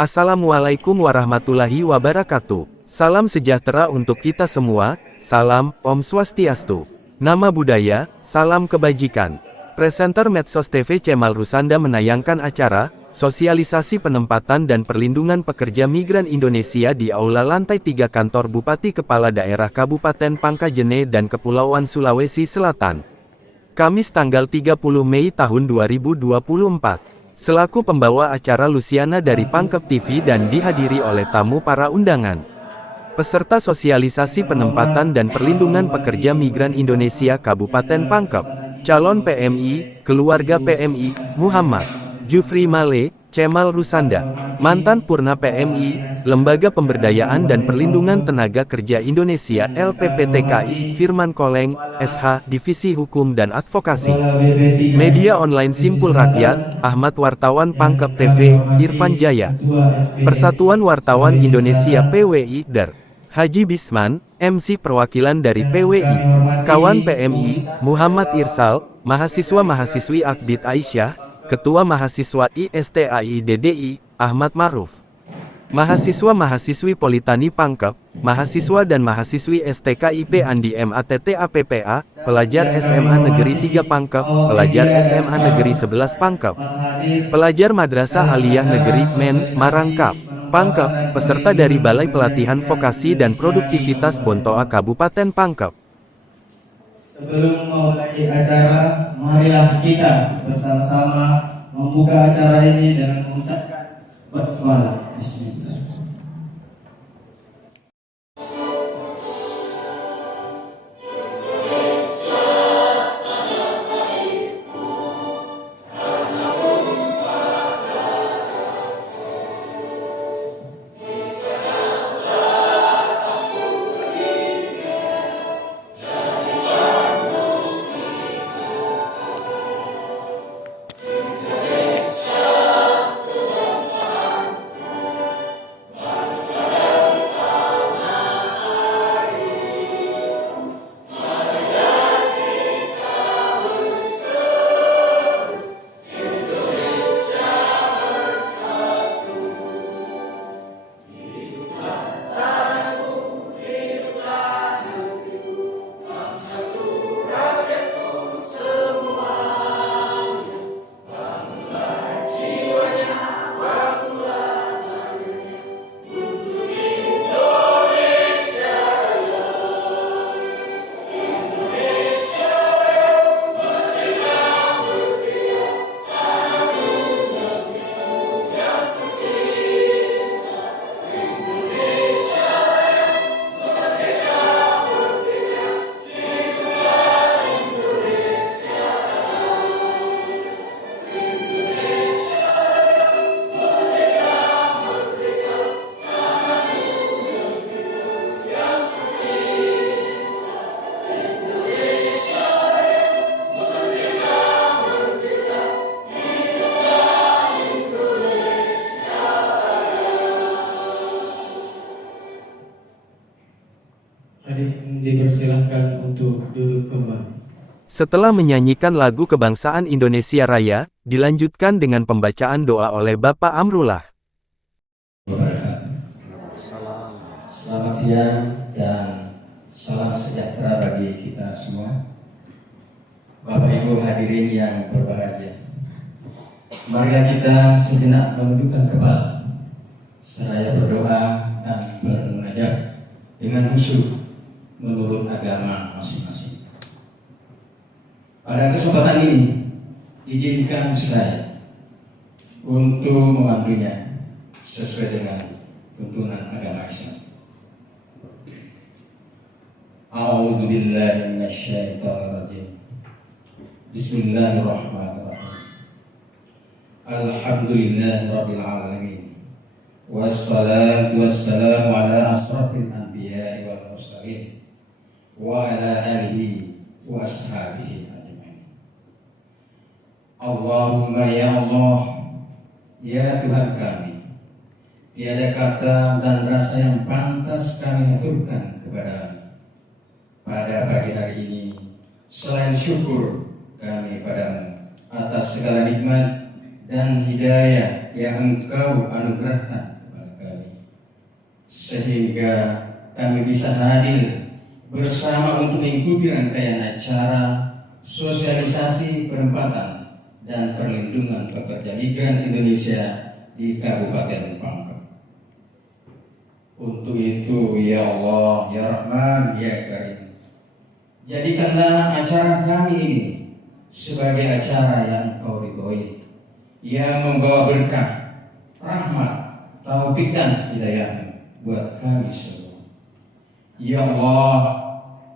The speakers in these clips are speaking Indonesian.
Assalamualaikum warahmatullahi wabarakatuh. Salam sejahtera untuk kita semua, salam, Om Swastiastu. Nama budaya, salam kebajikan. Presenter Medsos TV Cemal Rusanda menayangkan acara, sosialisasi penempatan dan perlindungan pekerja migran Indonesia di Aula Lantai 3 Kantor Bupati Kepala Daerah Kabupaten Pangkajene dan Kepulauan Sulawesi Selatan. Kamis tanggal 30 Mei tahun 2024. Selaku pembawa acara Luciana dari Pangkep TV dan dihadiri oleh tamu para undangan. Peserta sosialisasi penempatan dan perlindungan pekerja migran Indonesia Kabupaten Pangkep. Calon PMI, keluarga PMI, Muhammad Jufri Male, Cemal Rusanda. Mantan Purna PMI, Lembaga Pemberdayaan dan Perlindungan Tenaga Kerja Indonesia LPPTKI, Firman Koleng, SH, Divisi Hukum dan Advokasi. Media online Simpul Rakyat, Ahmad Wartawan Pangkep TV, Irfan Jaya. Persatuan Wartawan Indonesia PWI, DER. Haji Bisman, MC perwakilan dari PWI. Kawan PMI, Muhammad Irsal, mahasiswa-mahasiswi Akbid Aisyah, Ketua Mahasiswa ISTAI DDI, Ahmad Maruf. Mahasiswa-mahasiswi Politani Pangkep, mahasiswa dan mahasiswi STKIP Andi MATT APPA, pelajar SMA Negeri 3 Pangkep, pelajar SMA Negeri 11 Pangkep, pelajar Madrasah Aliyah Negeri Men, Marangkap, Pangkep, peserta dari Balai Pelatihan Vokasi dan Produktivitas Bontoa Kabupaten Pangkep. Sebelum memulai acara, marilah kita bersama-sama membuka acara ini dengan mengucapkan basmalah. Bismillah. Dipersilahkan untuk duduk kembali. Setelah menyanyikan lagu kebangsaan Indonesia Raya, dilanjutkan dengan pembacaan doa oleh Bapak Amrullah. Selamat siang dan salam sejahtera bagi kita semua. Bapak Ibu hadirin yang berbahagia, marilah kita sejenak menundukkan kepala, seraya berdoa dan bermunajat dengan khusyuk menurut agama masing-masing. Pada kesempatan ini, izinkan saya untuk memandunya sesuai dengan tuntunan agama Islam. A'udzu billahi minasyaitonir rajim. Bismillahirrahmanirrahim. Alhamdulillahirabbil alamin. Wassalatu wassalamu ala asrafil anbiya'i wal mursalin wa ala alihi wa ashabihi ajma'in. Allahumma ya Allah, ya Tuhan kami, tiada kata dan rasa yang pantas kami aturkan kepada pada pagi hari ini selain syukur kami padamu atas segala nikmat dan hidayah yang Engkau anugerahkan kepada kami, sehingga kami bisa hadir bersama untuk mengikuti rangkaian acara sosialisasi penempatan dan perlindungan pekerja migran Indonesia di Kabupaten Pangkep. Untuk itu, ya Allah, ya Rahman, ya Karim, jadikanlah acara kami ini sebagai acara yang Engkau ridhoi, yang membawa berkah, rahmat, taufik dan hidayah buat kami semua. Ya Allah,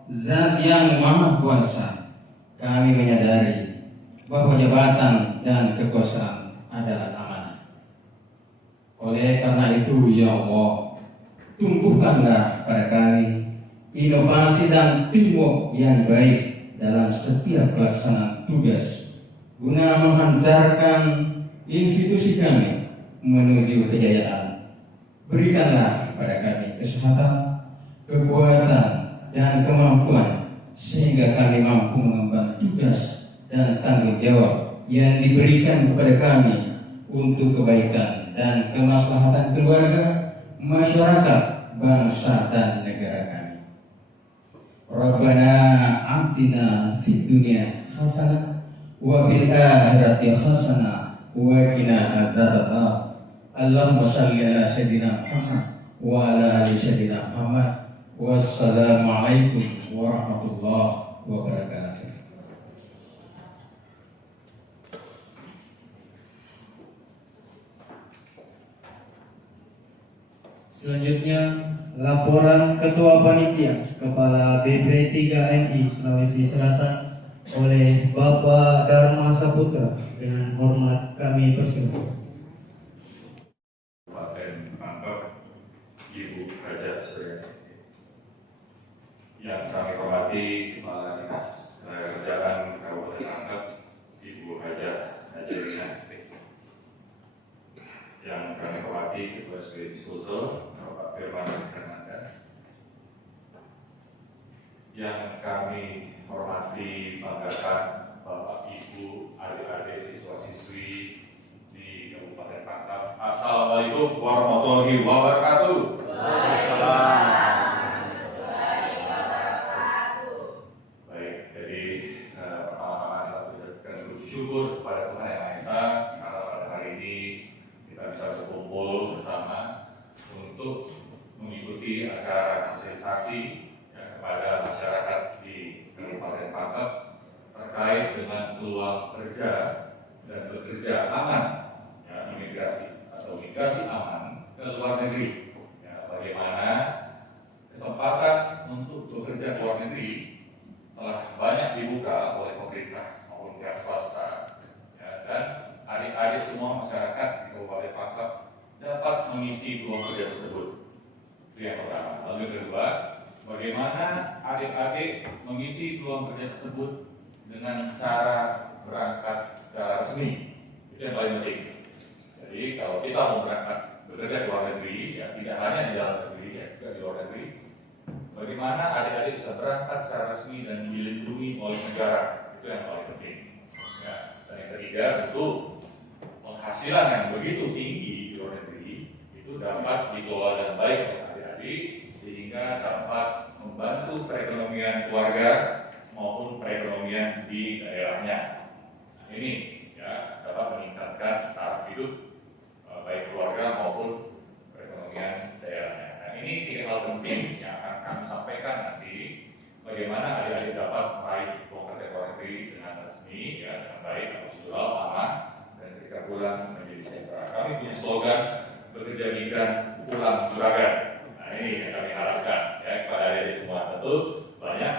Zat yang Maha Kuasa, kami menyadari bahwa jabatan dan kekuasaan adalah amanah. Oleh karena itu, ya Allah, tumbuhkanlah pada kami inovasi dan teamwork yang baik dalam setiap pelaksanaan tugas guna menghantarkan institusi kami menuju kejayaan. Berikanlah pada kami kesehatan, kekuatan, dan kemampuan sehingga kami mampu mengemban tugas dan tanggung jawab yang diberikan kepada kami untuk kebaikan dan kemaslahatan keluarga, masyarakat, bangsa, dan negara kami. Rabbana atina fid dunya hasanah wa fil akhirati hasanah wa qina azabannar. Allahumma shalli ala sayyidina Muhammad wa ala ali sayyidina Muhammad. Wassalamualaikum warahmatullahi wabarakatuh. Selanjutnya, laporan Ketua Panitia Kepala BP3MI Sulawesi Selatan oleh Bapak Dharma Saputra. Dengan hormat kami persilakan. Kabupaten Pangkep, Ibu Haja Suryani. Yang kami hormati Kepala Dinas Kerjaan Kabupaten Pangkep, Ibu Haja Hajarina SP. Yang kami hormati Ketua SPDI Sulsel, Bapak Firman Fernanda. Yang kami hormati banggakan Bapak Ibu, adik-adik siswa-siswi di Kabupaten Pangkep. Assalamualaikum warahmatullahi wabarakatuh. Baik, jadi pertama-tama saya ucapkan bersyukur kepada Tuhan Yang Maha Esa karena pada hari ini kita bisa berkumpul bersama untuk mengikuti acara sosialisasi kepada masyarakat di Kabupaten Pangkep terkait dengan peluang kerja dan bekerja aman, imigrasi atau migrasi aman ke luar negeri. Bagaimana kesempatan untuk bekerja ke luar negeri telah banyak dibuka oleh pemerintah maupun pihak swasta, dan adik-adik semua masyarakat di Kabupaten Pangkep dapat mengisi peluang kerja tersebut. Itu yang pertama. Lalu yang kedua, bagaimana adik-adik mengisi peluang kerja tersebut dengan cara berangkat secara resmi. Itu yang paling penting. Jadi kalau kita mau berangkat bekerja ke luar negeri, ya tidak hanya di dalam negeri, ya juga di luar negeri, bagaimana adik-adik bisa berangkat secara resmi dan dilindungi oleh negara. Itu yang paling penting. Ya. Dan yang ketiga, tentu penghasilan yang begitu tinggi di luar negeri itu dapat dikelola dengan baik oleh adik-adik sehingga dapat membantu perekonomian keluarga maupun perekonomian di daerahnya. Ini ya dapat meningkatkan taraf hidup baik keluarga maupun perekonomian daerahnya. Nah, ini tiga hal penting yang akan kami sampaikan nanti. Bagaimana adik-adik dapat meraih peluang kerja luar negeri dengan resmi, ya dengan baik, prosedural, aman, dan ketika pulang menjadi sejahtera. Kami punya slogan bekerja migran pulang juragan. Nah, ini yang kami harapkan ya kepada adik-adik semua. Tentu banyak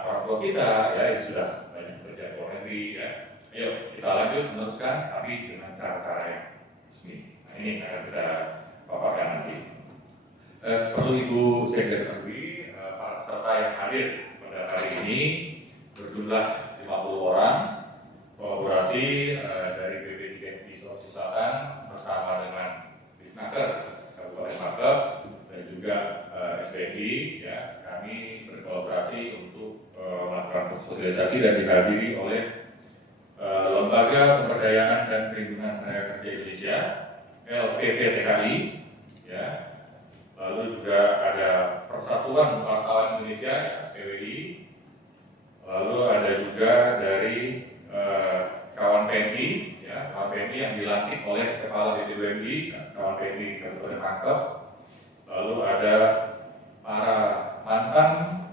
orang tua kita ya yang sudah banyak bekerja ke luar negeri ya. Ayo kita lanjut meneruskan tapi dengan cara-cara yang resmi. Nah, ini akan kita paparkan nanti. Perlu Ibu saya ketahui, para peserta yang hadir pada hari ini berjumlah 50 orang, kolaborasi dari BP3MI Sulawesi Selatan bersama dengan Disnaker Kabupaten Pangkep dan juga SPDI. Ya, kami berkolaborasi untuk melakukan sosialisasi dan dihadiri oleh Lembaga Pemberdayaan dan Perlindungan Tenaga Kerja Indonesia, LPPTKI, ya. Lalu juga ada Persatuan Wartawan Indonesia, PWI. Lalu ada juga dari kawan PNI, ya, kawan PNI yang dilantik oleh Kepala BPWMI, kawan PNI Kabupaten Pangkep. Lalu ada para mantan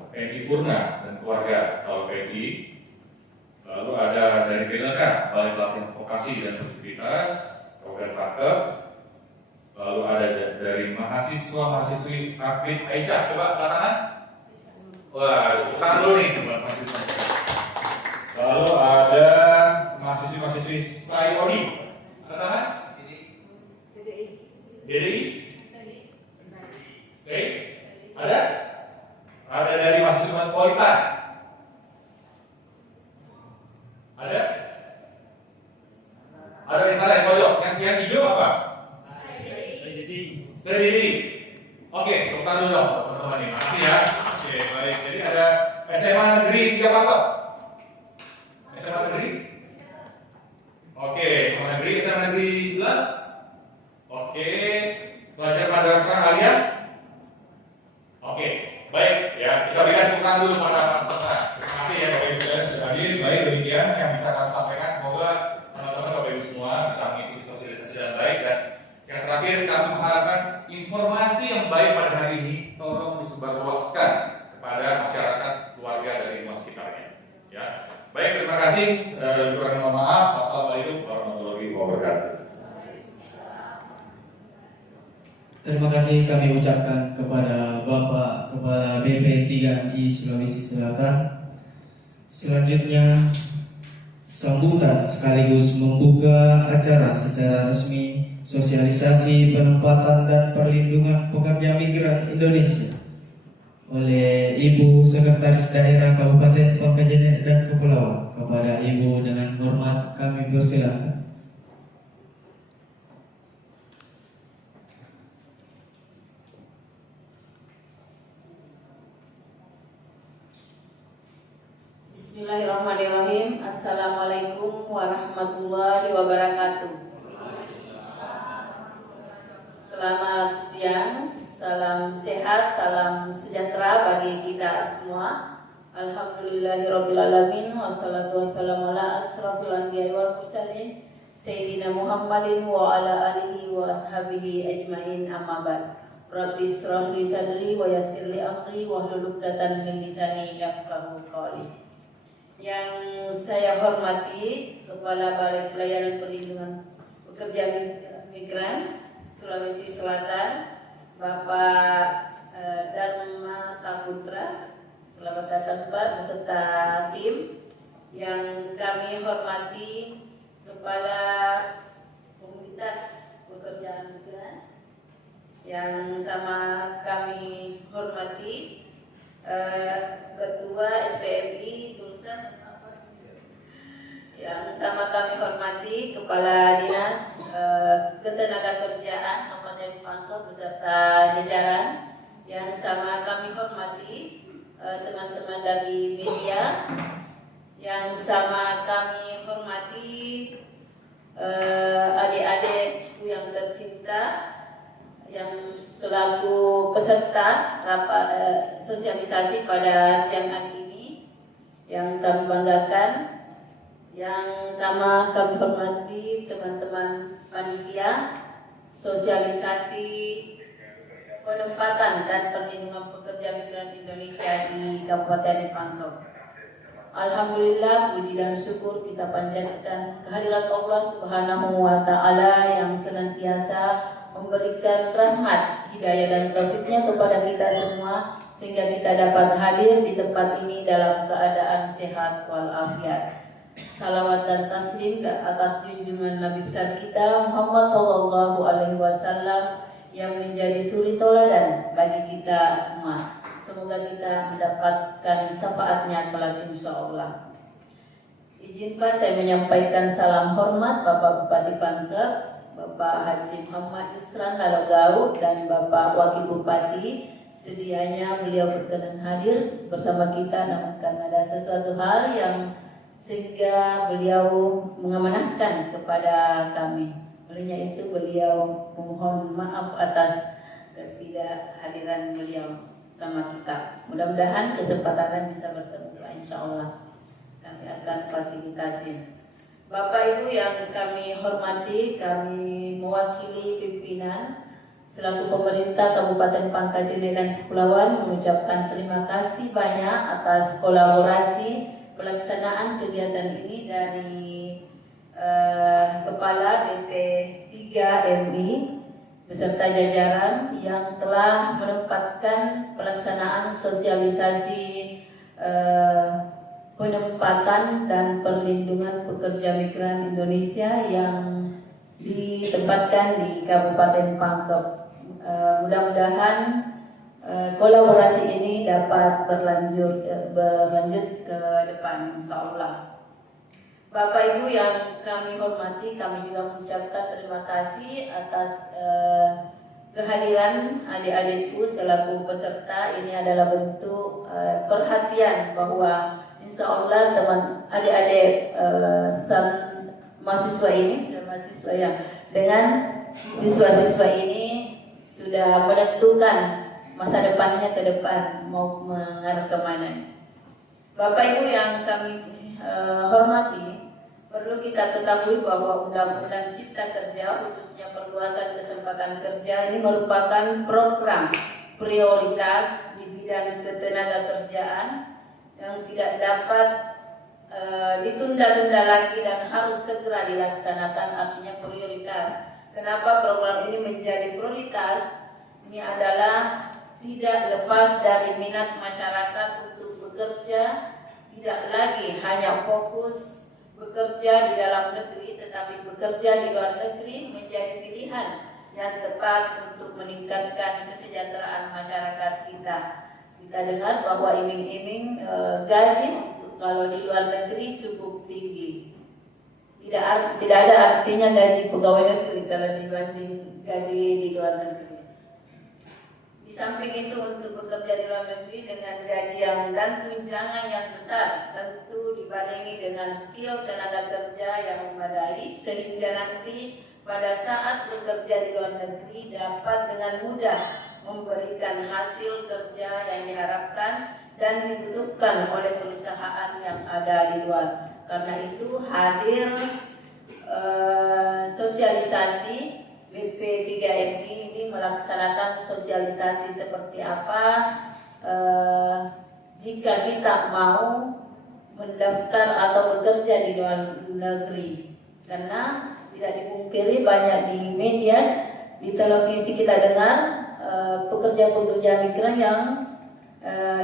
PNI Purna dan keluarga kawan PNI. Lalu ada dari BLK, Balai Pelatihan Vokasi dan Produktivitas, Kabupaten Pangkep. Lalu ada dari mahasiswa-mahasiswi Aktif Aisyah, coba angkat tangan. Wah, tangan dulu nih buat mahasiswa. Lalu ada mahasiswi-mahasiswi Sky Odi, angkat tangan. DDI. Oke, ada? Ada dari mahasiswa Polita. Ada? Ada di sana yang pojok. Yang hijau apa? Terdiri. Oke, tepuk tangan dulu dong, teman-teman nih. Makasih ya. Oke, baik. Jadi ada SMA Negeri 3 Pangkep. SMA Negeri? Oke, SMA Negeri 11. Oke, pelajar madrasah kalian? Oke, baik ya. Kita berikan tepuk tangan dulu pada peserta. Terima kasih ya Bapak Ibu sekalian sudah hadir. Baik, demikian yang bisa kami sampaikan. Semoga teman-teman Bapak Ibu semua bisa mengikuti sosialisasi dengan baik. Dan yang terakhir, kami mengharapkan informasi yang baik pada hari ini tolong disebarluaskan kepada masyarakat, keluarga dari lingkungan sekitarnya. Ya, baik, terima kasih. Kurang mohon maaf. Wassalamualaikum warahmatullahi wabarakatuh. Terima kasih kami ucapkan kepada Bapak Kepala BP3MI Sulawesi Selatan. Selanjutnya, sambutan sekaligus membuka acara secara resmi sosialisasi penempatan dan perlindungan pekerja migran Indonesia oleh Ibu Sekretaris Daerah Kabupaten Pangkajene dan Kepulauan. Kepada Ibu dengan hormat kami persilakan. Bismillahirrahmanirrahim. Assalamualaikum warahmatullahi wabarakatuh. Selamat siang, salam sehat, salam sejahtera bagi kita semua. Alhamdulillahirrabbilalamin. Wassalatu wassalamu ala asrafil anbiya'i wal mursalin Sayyidina Muhammadin wa ala alihi wa ashabihi ajmain, amma ba'd. Rabbi israh li sadri wa yassir li amri wahlul 'uqdatam min lisani yafqahu qawli. Yang saya hormati Kepala Balai Pelayanan Perlindungan Pekerja Migran Sulawesi Selatan, Bapak Dharma Saputra, selamat datang Pak beserta tim. Yang kami hormati Kepala Komunitas Pekerja Migran, yang sama kami hormati Ketua SPMI Sulsel, yang sama kami hormati Kepala Dinas Ketenagakerjaan Kabupaten Pangkep beserta jajaran, yang sama kami hormati teman-teman dari media, yang sama kami hormati adik-adikku yang tercinta yang selaku peserta rapat sosialisasi pada siang hari ini, yang kami banggakan. Yang sama kami hormati teman-teman panitia sosialisasi penempatan dan perlindungan pekerja migran Indonesia di Kabupaten Pangkep. Alhamdulillah, puji dan syukur kita panjatkan kehadirat Allah Subhanahu wa Ta'ala yang senantiasa memberikan rahmat, hidayah dan taufiknya kepada kita semua, sehingga kita dapat hadir di tempat ini dalam keadaan sehat walafiat. Salawat dan taslim atas junjungan Nabi besar kita Muhammad Sallallahu Alaihi Wasallam yang menjadi suri toladan bagi kita semua. Semoga kita mendapatkan syafaatnya kelak insya Allah. Izin Pak, saya menyampaikan salam hormat Bapak Bupati Pangkep, Bapak Haji Muhammad Yusran Halogau, dan Bapak Wakil Bupati. Sedianya beliau berkenan hadir bersama kita, namun karena ada sesuatu hal yang sehingga beliau mengamanahkan kepada kami. Olehnya itu beliau memohon maaf atas ketidakhadiran beliau sama kita. Mudah-mudahan kesempatan bisa bertemu, insya Allah kami akan fasilitasi. Bapak Ibu yang kami hormati, kami mewakili pimpinan selaku pemerintah Kabupaten Pangkajene dan Kepulauan mengucapkan terima kasih banyak atas kolaborasi pelaksanaan kegiatan ini dari Kepala BP 3 MI beserta jajaran yang telah menempatkan pelaksanaan sosialisasi penempatan dan perlindungan pekerja migran Indonesia yang ditempatkan di Kabupaten Pangkep. Mudah-mudahan kolaborasi ini dapat berlanjut ke depan, insya Allah. Bapak Ibu yang kami hormati, kami juga mengucapkan terima kasih atas kehadiran adik-adikku selaku peserta. Ini adalah bentuk perhatian bahwa insya Allah teman adik-adik mahasiswa ini dan mahasiswa yang dengan siswa-siswa ini sudah menentukan masa depannya ke depan mau mengarah kemana. Bapak Ibu yang kami hormati, perlu kita ketahui bahwa Undang-Undang Cipta Kerja khususnya perluasan kesempatan kerja ini merupakan program prioritas di bidang ketenagakerjaan yang tidak dapat ditunda-tunda lagi dan harus segera dilaksanakan, artinya prioritas. Kenapa program ini menjadi prioritas? Ini adalah tidak lepas dari minat masyarakat untuk bekerja, tidak lagi hanya fokus bekerja di dalam negeri, tetapi bekerja di luar negeri menjadi pilihan yang tepat untuk meningkatkan kesejahteraan masyarakat kita. Kita dengar bahwa iming-iming gaji kalau di luar negeri cukup tinggi. Tidak ada artinya gaji pegawai negeri kalau dibanding gaji di luar negeri. Di samping itu untuk bekerja di luar negeri dengan gaji dan tunjangan yang besar, tentu dibarengi dengan skill tenaga kerja yang memadai sehingga nanti pada saat bekerja di luar negeri dapat dengan mudah memberikan hasil kerja yang diharapkan dan dibutuhkan oleh perusahaan yang ada di luar. Karena itu hadir sosialisasi BP 3MI ini melaksanakan sosialisasi seperti apa jika kita mau mendaftar atau bekerja di luar negeri. Karena tidak dipungkiri banyak di media, di televisi kita dengar pekerja-pekerja migran yang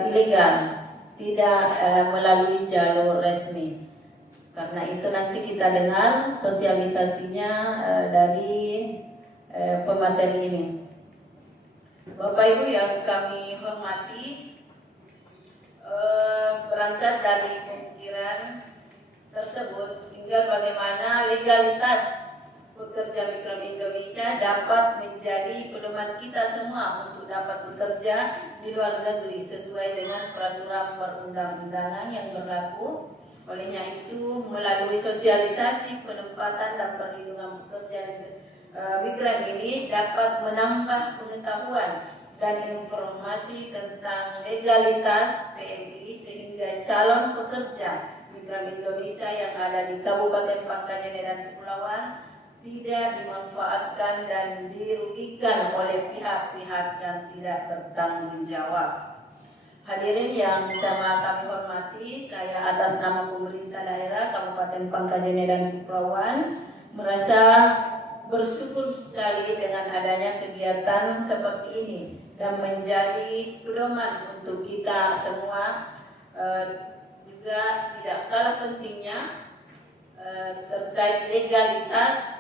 ilegal, tidak melalui jalur resmi. Karena itu nanti kita dengar sosialisasinya dari pemateri ini. Bapak Ibu yang kami hormati, berangkat dari pemikiran tersebut, tinggal bagaimana legalitas pekerja migran Indonesia dapat menjadi pedoman kita semua untuk dapat bekerja di luar negeri sesuai dengan peraturan perundang-undangan yang berlaku. Olehnya itu, melalui sosialisasi penempatan dan perlindungan pekerja migran ini dapat menambah pengetahuan dan informasi tentang legalitas PMI sehingga calon pekerja migran Indonesia yang ada di Kabupaten Pangkajene dan Kepulauan tidak dimanfaatkan dan dirugikan oleh pihak-pihak yang tidak bertanggung jawab. Hadirin yang sama kami hormati, saya atas nama pemerintah daerah Kabupaten Pangkajene dan Kepulauan merasa bersyukur sekali dengan adanya kegiatan seperti ini dan menjadi pedoman untuk kita semua. Juga tidak kalah pentingnya terkait legalitas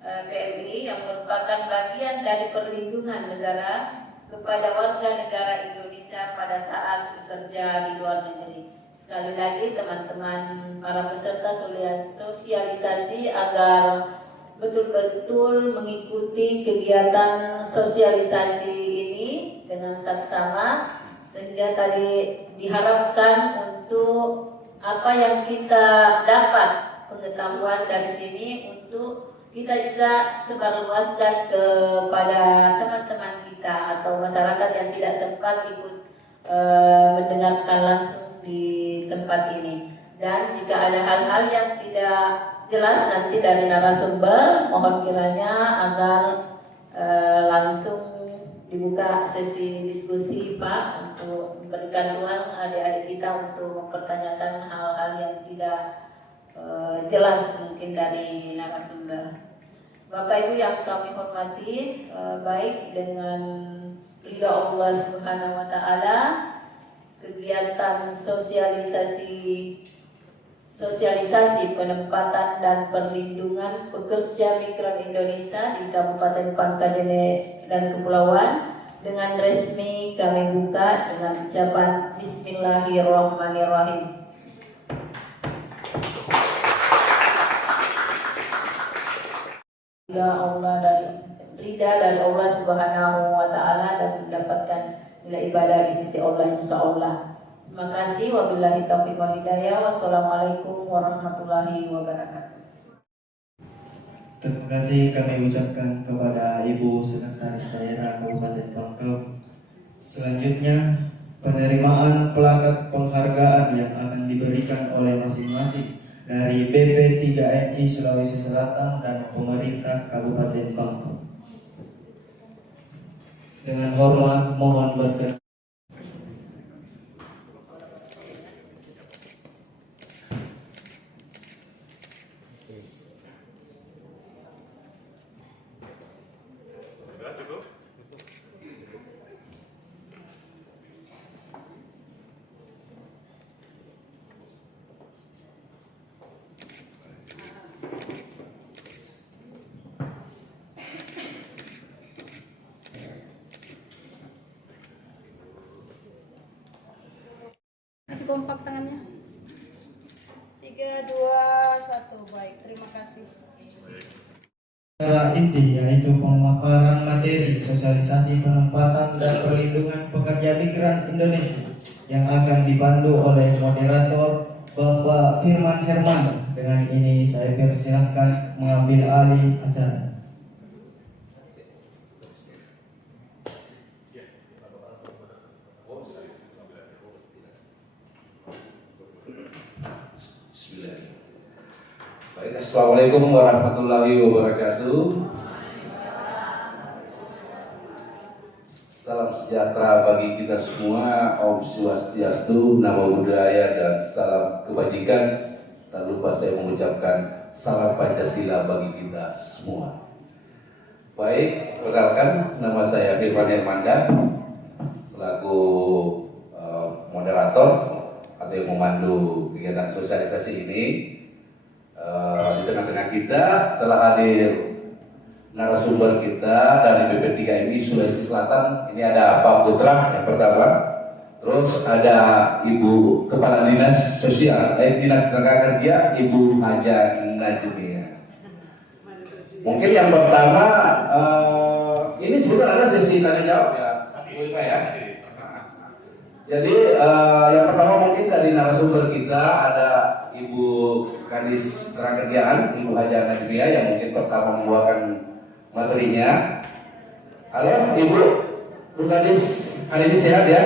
PMI yang merupakan bagian dari perlindungan negara kepada warga negara Indonesia pada saat bekerja di luar negeri. Sekali lagi teman-teman para peserta sosialisasi agar betul-betul mengikuti kegiatan sosialisasi ini dengan saksama sehingga tadi diharapkan untuk apa yang kita dapat pengetahuan dari sini untuk kita juga sebarluaskan kepada teman-teman kita atau masyarakat yang tidak sempat ikut mendengarkan langsung di tempat ini. Dan jika ada hal-hal yang tidak jelas nanti dari narasumber, mohon kiranya agar langsung dibuka sesi diskusi Pak untuk memberikan ruang adik-adik kita untuk mempertanyakan hal-hal yang tidak jelas mungkin dari narasumber. Bapak Ibu yang kami hormati, baik dengan ridha Allah Subhanahu wa taala, kegiatan sosialisasi penempatan dan perlindungan pekerja migran Indonesia di Kabupaten Pangkajene dan Kepulauan dengan resmi kami buka dengan ucapan Bismillahirrahmanirrahim. Ridha dari Allah Subhanahu wa taala dan mendapatkan nilai ibadah di sisi Allah insyaallah. Terima kasih, wabillahi taufiq wal hidayah. Wassalamualaikum warahmatullahi wabarakatuh. Terima kasih kami ucapkan kepada Ibu Sekretaris Daerah Kabupaten Pangkep. Selanjutnya, penerimaan plakat penghargaan yang akan diberikan oleh masing-masing dari BP3MI Sulawesi Selatan dan pemerintah Kabupaten Pangkep. Dengan hormat mohon berkenan. Kasih kompak tangannya. 3, 2, 1. Baik, terima kasih. Acara inti yaitu pemaparan materi sosialisasi penempatan dan perlindungan pekerja migran Indonesia yang akan dipandu oleh moderator Bapak Firman Herman. Dengan ini saya persilahkan mengambil alih acara. Assalamualaikum warahmatullahi wabarakatuh. Salam sejahtera bagi kita semua. Om Swastiastu, Namo Buddhaya, dan salam kebajikan. Tak lupa saya mengucapkan salam Pancasila bagi kita semua. Baik, perkenalkan, nama saya Firman Hermanda selaku moderator atau yang memandu kegiatan sosialisasi ini. Di tengah-tengah kita telah hadir narasumber kita dari BP3MI Sulawesi Selatan. Ini ada Pak Putra yang pertama, terus ada Ibu Kepala Dinas Sosial, Dinas Tenaga Kerja, Ibu Haja Najmia. Mungkin yang pertama, ini sebenarnya ada sesi tanya jawab ya, Bu Ipa ya. Jadi yang pertama mungkin dari narasumber kita ada Ibu Kadis Tenaga Ibu Haja Najmia yang mungkin pertama membawakan materinya. Halo Ibu, Bu Kadis, hari ini sehat ya?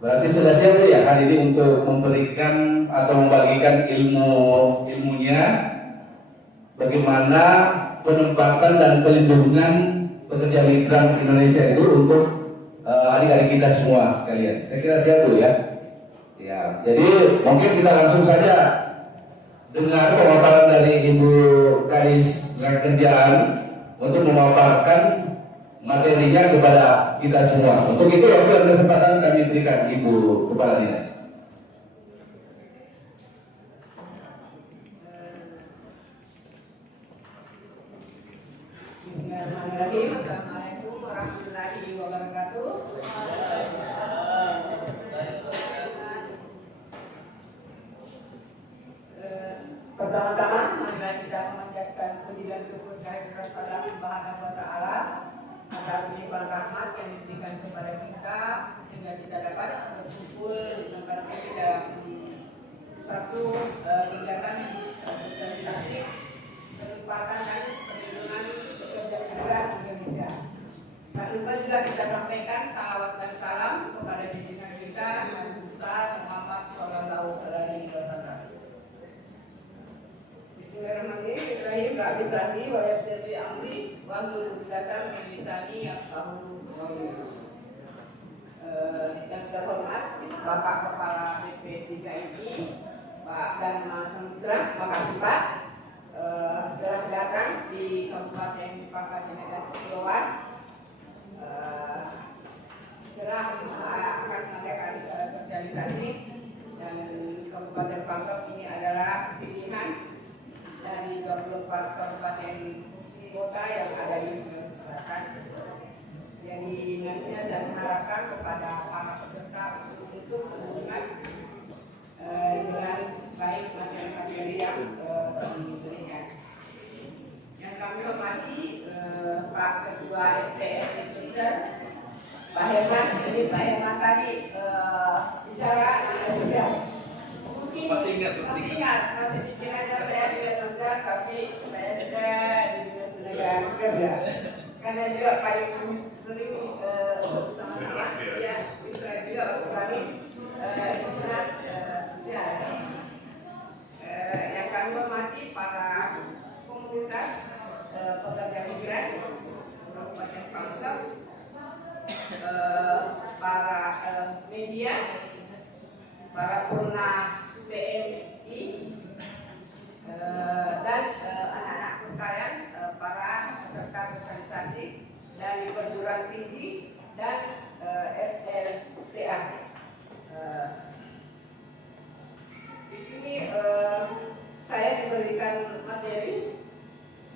Berarti sudah siap ya hari ini untuk memberikan atau membagikan ilmunya bagaimana penempatan dan pelindungan pekerja migran Indonesia itu untuk adik-adik kita semua sekalian. Saya kira siap dulu ya. Ya, jadi mungkin kita langsung saja dengar pemaparan dari Ibu Kadis Tenaga Kerjaan untuk memaparkan materinya kepada kita semua. Untuk itu waktu dan kesempatan kami berikan Ibu Kepala Dinas. Assalamualaikum warahmatullahi wabarakatuh. Pertama-tama marilah kita memanjatkan puji dan syukur kehadirat Allah Subhanahu wa taala atas limpahan rahmat yang diberikan kepada kita sehingga kita dapat berkumpul di tempat ini dalam satu kegiatan sosialisasi penempatan dan perlindungan pekerja migran Indonesia. Tak lupa juga kita sampaikan salawat dan salam kepada pimpinan kita Nabi Ustaz Muhammad Shallallahu Alaihi Wasallam. Bismillahirrahmanirrahim. Rabbi shrahli wa yassir li amri wahlul 'uqdatam min lisani yafqahu qawli. Yang terhormat Bapak Kepala BP 3 ini, Pak Dharma Samudra, makasih Pak telah datang di Kabupaten Pangkal dan Kepulauan. Telah akan mengadakan sosialisasi, dan Kabupaten Pangkal ini adalah pilihan dari 24 kabupaten kota yang ada di Sulawesi Selatan. Jadi nantinya saya mengharapkan kepada para peserta untuk mendengar dengan baik materi-materi yang diberikan. Yang kami hormati Pak Ketua STF Indonesia, Pak Herman. Jadi Pak Herman tadi bicara Indonesia. Mungkin masih ingat, masih dikiranya saya di Indonesia, tapi saya sudah di negara kerja. Karena juga paling sering sama-sama ya, bisa juga untuk kami dinas sosial. Yang kami hormati para komunitas pekerja migran Kabupaten Pangkal, para media, para Purnas PMI, dan anak-anakku sekalian, para peserta sosialisasi dari perguruan tinggi dan SLTA. Di sini saya diberikan materi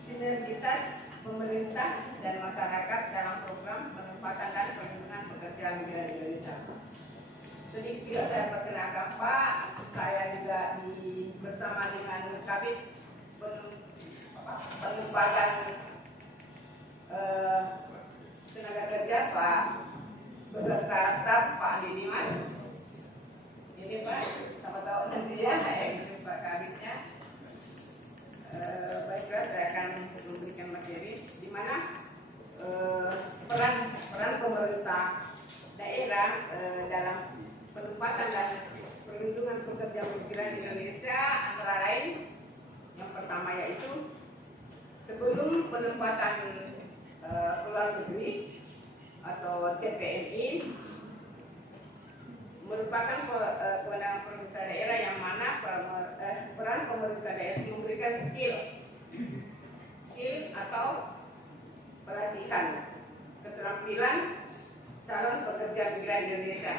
sinergitas pemerintah dan masyarakat dalam program penempatan dan perlindungan pekerja migran Indonesia. Sedikit saya perkenalkan Pak, saya juga bersama dengan Kabid penempatan tenaga kerja Pak beserta staf Pak Andi Dimas. Ini Pak, sama tahu nanti ya, ini Pak Kabidnya. Baiklah, saya akan memberikan materi di mana peran pemerintah daerah dalam penempatan dan perlindungan pekerja migran Indonesia antara lain yang pertama yaitu sebelum penempatan luar negeri atau CPNI merupakan kewenangan pemerintah daerah, yang mana peran pemerintah daerah memberikan skill atau pelatihan keterampilan calon pekerja migran Indonesia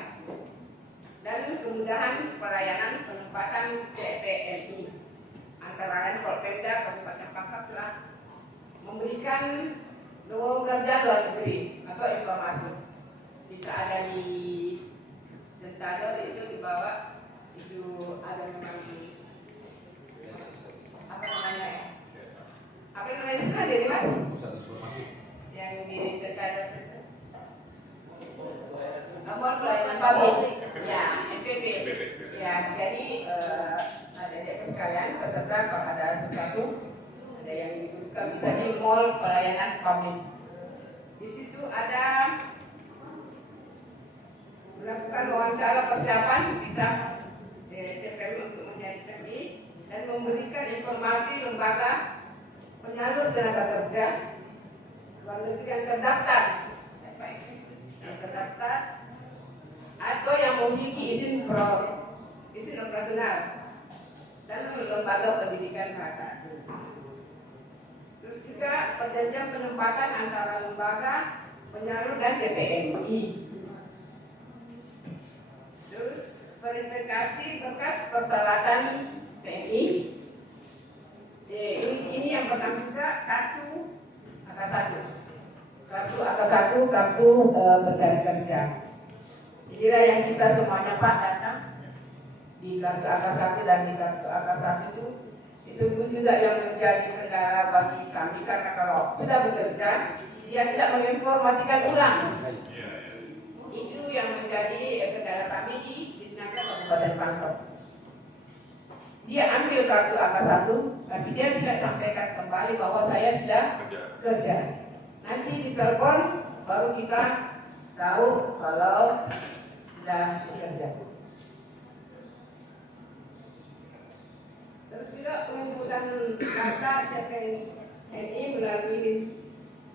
dan kemudahan pelayanan penempatan CPNI. Antara lain Polpemda Kabupaten Pangkal telah memberikan lowongan kerja luar negeri atau informasi. Jika ada di Dentador itu di bawah itu ada memang apa namanya itu kan dari mana? Pusat informasi yang di Dentador itu. Nomor pelayanan publik, ya SPP. Ya, jadi adik-adik sekalian peserta kalau ada sesuatu, ada yang dibutuhkan bisa di mall pelayanan publik. Di situ ada melakukan wawancara persiapan bisa CPM untuk menjadi PMI dan memberikan informasi lembaga penyalur tenaga kerja luar negeri yang terdaftar, atau yang memiliki izin operasional dan lembaga pendidikan bahasa. Terus juga perjanjian penempatan antara lembaga penyalur dan DPMI. Terus verifikasi berkas persyaratan PMI. Ini yang pertama juga kartu AK1, kartu pencari kerja. Inilah yang kita semuanya Pak datang di kartu AK1 dan di kartu AK1 itu pun juga yang menjadi kendala bagi kami, karena kalau sudah bekerja dia tidak menginformasikan ulang. Itu yang menjadi kendala kami di Disnaker Kabupaten Pangkal. dia ambil kartu AK1, tapi dia tidak sampaikan kembali bahwa saya sudah kerja. Nanti di telepon baru kita tahu kalau sudah bekerja. Terus juga pengurusan data CPNI melalui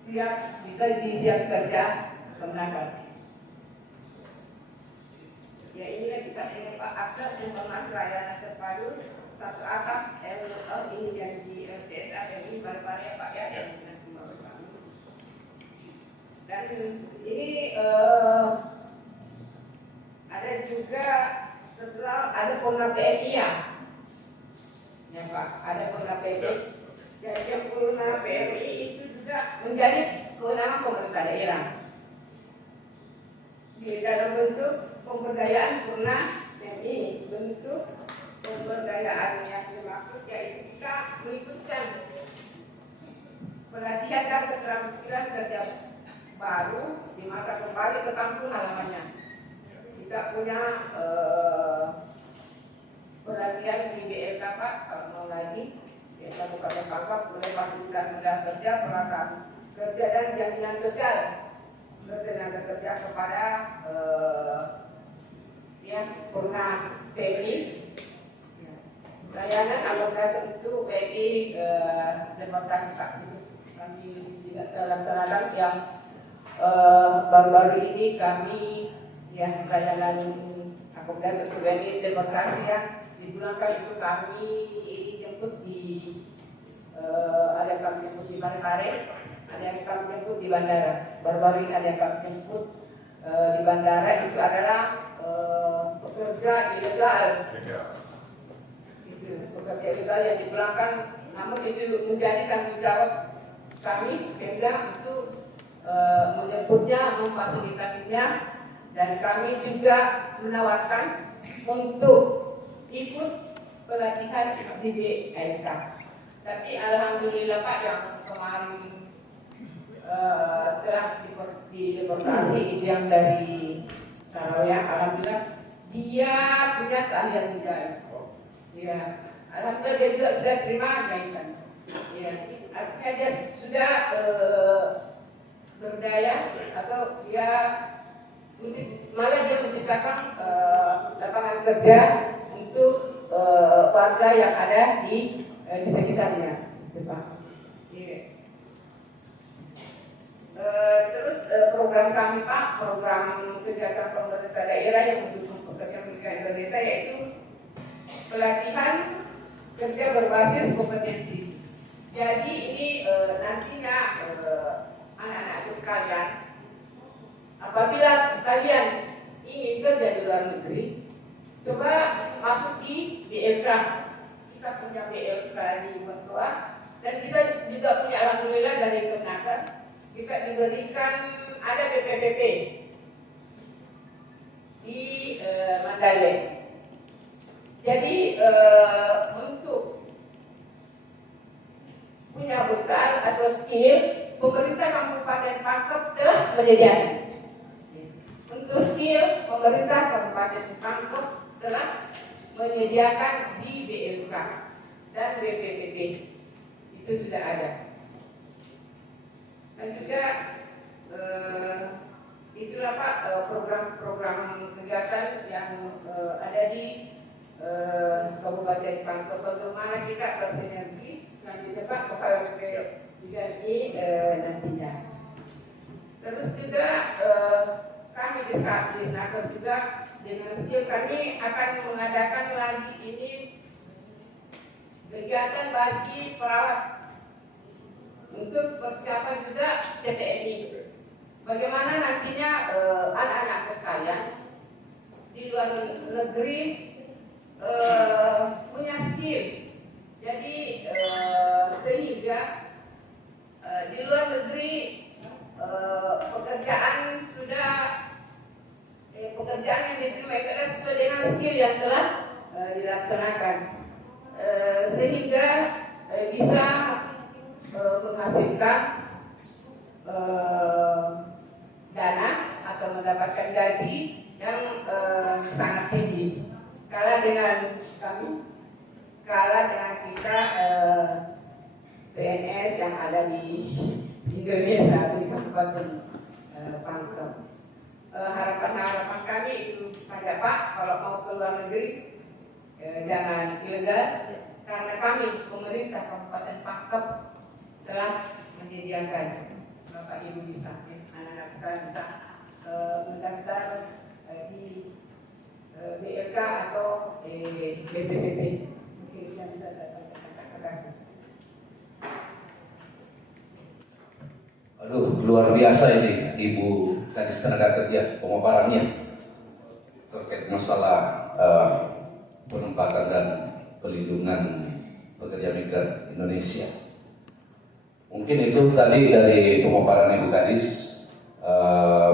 siap bisa di siap kerja kemenangan. Ya inilah kita ini Pak Akses Informasi Layanan Terpadu satu atap ini yang di LTSA ini baru-baru ya Pak ya yang nanti mau berbangun. Dan ini ada juga setelah ada Purna PNI ya Pak, ada Purna PNI. Jadi yang Purna PNI itu juga menjadi kewenangan pemerintah daerah. Di dalam bentuk pemberdayaan Purna PNI, bentuk pemberdayaan yang dimaksud yaitu kita mengikutkan pelatihan dan keterampilan kerja baru di masa kembali ke kampung halamannya. Kita punya pelatihan di BLK Pak, kalau mau lagi kita buka berpangkat boleh fasilitas mudah kerja, peralatan kerja dan jaminan sosial bertenaga kerja kepada yang pernah PNI. Layanan alokasi itu PNI demonstrasi Pak. Kami tidak terlalu yang baru-baru ini kami yang layanan akomodasi ini demonstrasi yang dipulangkan itu kami ini jemput di ada yang kami jemput di Mare, ada yang kami jemput di bandara. Baru-baru ini ada yang kami jemput di bandara itu adalah pekerja ilegal. Pekerja ilegal yang dipulangkan, namun itu menjadi tanggung jawab kami Pemda untuk menjemputnya, memfasilitasinya, dan kami juga menawarkan untuk ikut pelatihan di BLK. Tapi alhamdulillah Pak yang kemarin telah dideportasi itu yang dari Sarawak, alhamdulillah dia punya keahlian juga. Ya, alhamdulillah dia juga sudah terima jahitan. Ya, artinya dia sudah berdaya atau dia malah dia menciptakan lapangan kerja untuk warga yang ada di sekitarnya. Terus program kami Pak, program kegiatan pemerintah daerah yang mendukung pekerja migran Indonesia yaitu pelatihan kerja berbasis kompetensi. Jadi ini nantinya anak-anakku sekalian, apabila kalian ingin kerja di luar negeri, coba masuk di BLK. Kita punya BLK di Mertua dan kita juga punya alhamdulillah dari Kemenaker kita diberikan ada BPPP di Mandailing. Jadi untuk punya bekal atau skill, pemerintah Kabupaten Pangkep telah menyediakan. Untuk skill, pemerintah Kabupaten Pangkep telah menyediakan di BLK dan BPPP. Itu sudah ada. Dan juga itulah Pak program-program kegiatan yang ada di Kabupaten Pangkep. Bagaimana kita bersinergi selanjutnya Pak kepada BPPI nantinya. Terus juga kami di Naker juga dengan skill kami akan mengadakan lagi ini kegiatan bagi perawat untuk persiapan juga CTNI. Bagaimana nantinya anak-anak sekalian di luar negeri punya skill. Jadi sehingga di luar negeri pekerjaan sudah pekerjaan yang diterima adalah sesuai dengan skill yang telah dilaksanakan sehingga bisa menghasilkan dana atau mendapatkan gaji yang sangat tinggi. Kalah dengan kami ada di Indonesia di Kabupaten Pangkep. Harapan kami itu pada Pak, kalau mau ke luar negeri jangan ilegal, karena kami pemerintah Kabupaten Pangkep telah menyediakan. Bapak Ibu bisa, anak-anak sekarang bisa mendaftar di BLK atau BPPP. Mungkin kita bisa datang. Aduh, luar biasa ini Ibu Kadis Tenaga Kerja pemaparannya terkait masalah penempatan dan pelindungan pekerja migran Indonesia. Mungkin itu tadi dari pemaparan Ibu Kadis.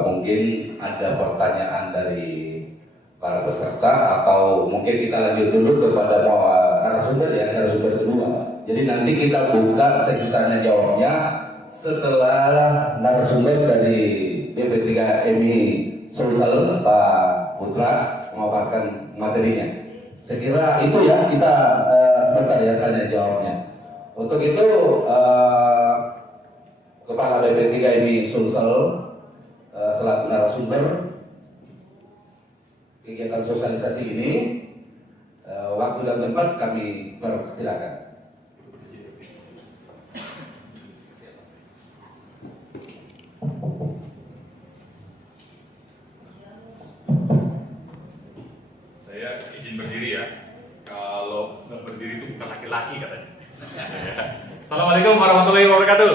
Mungkin ada pertanyaan dari para peserta atau mungkin kita lanjut dulu kepada narasumber narasumber kedua. Jadi nanti kita buka sesi tanya jawabnya setelah narasumber dari BP3MI Sulsel Pak Putra memaparkan materinya. Saya kira itu ya, kita sebentar ya tanya jawabnya. Untuk itu Kepala BP3MI Sulsel selaku narasumber kegiatan sosialisasi ini, waktu dan tempat kami persilakan. Saya izin berdiri ya. Kalau nggak berdiri itu bukan laki-laki katanya. Assalamualaikum warahmatullahi wabarakatuh.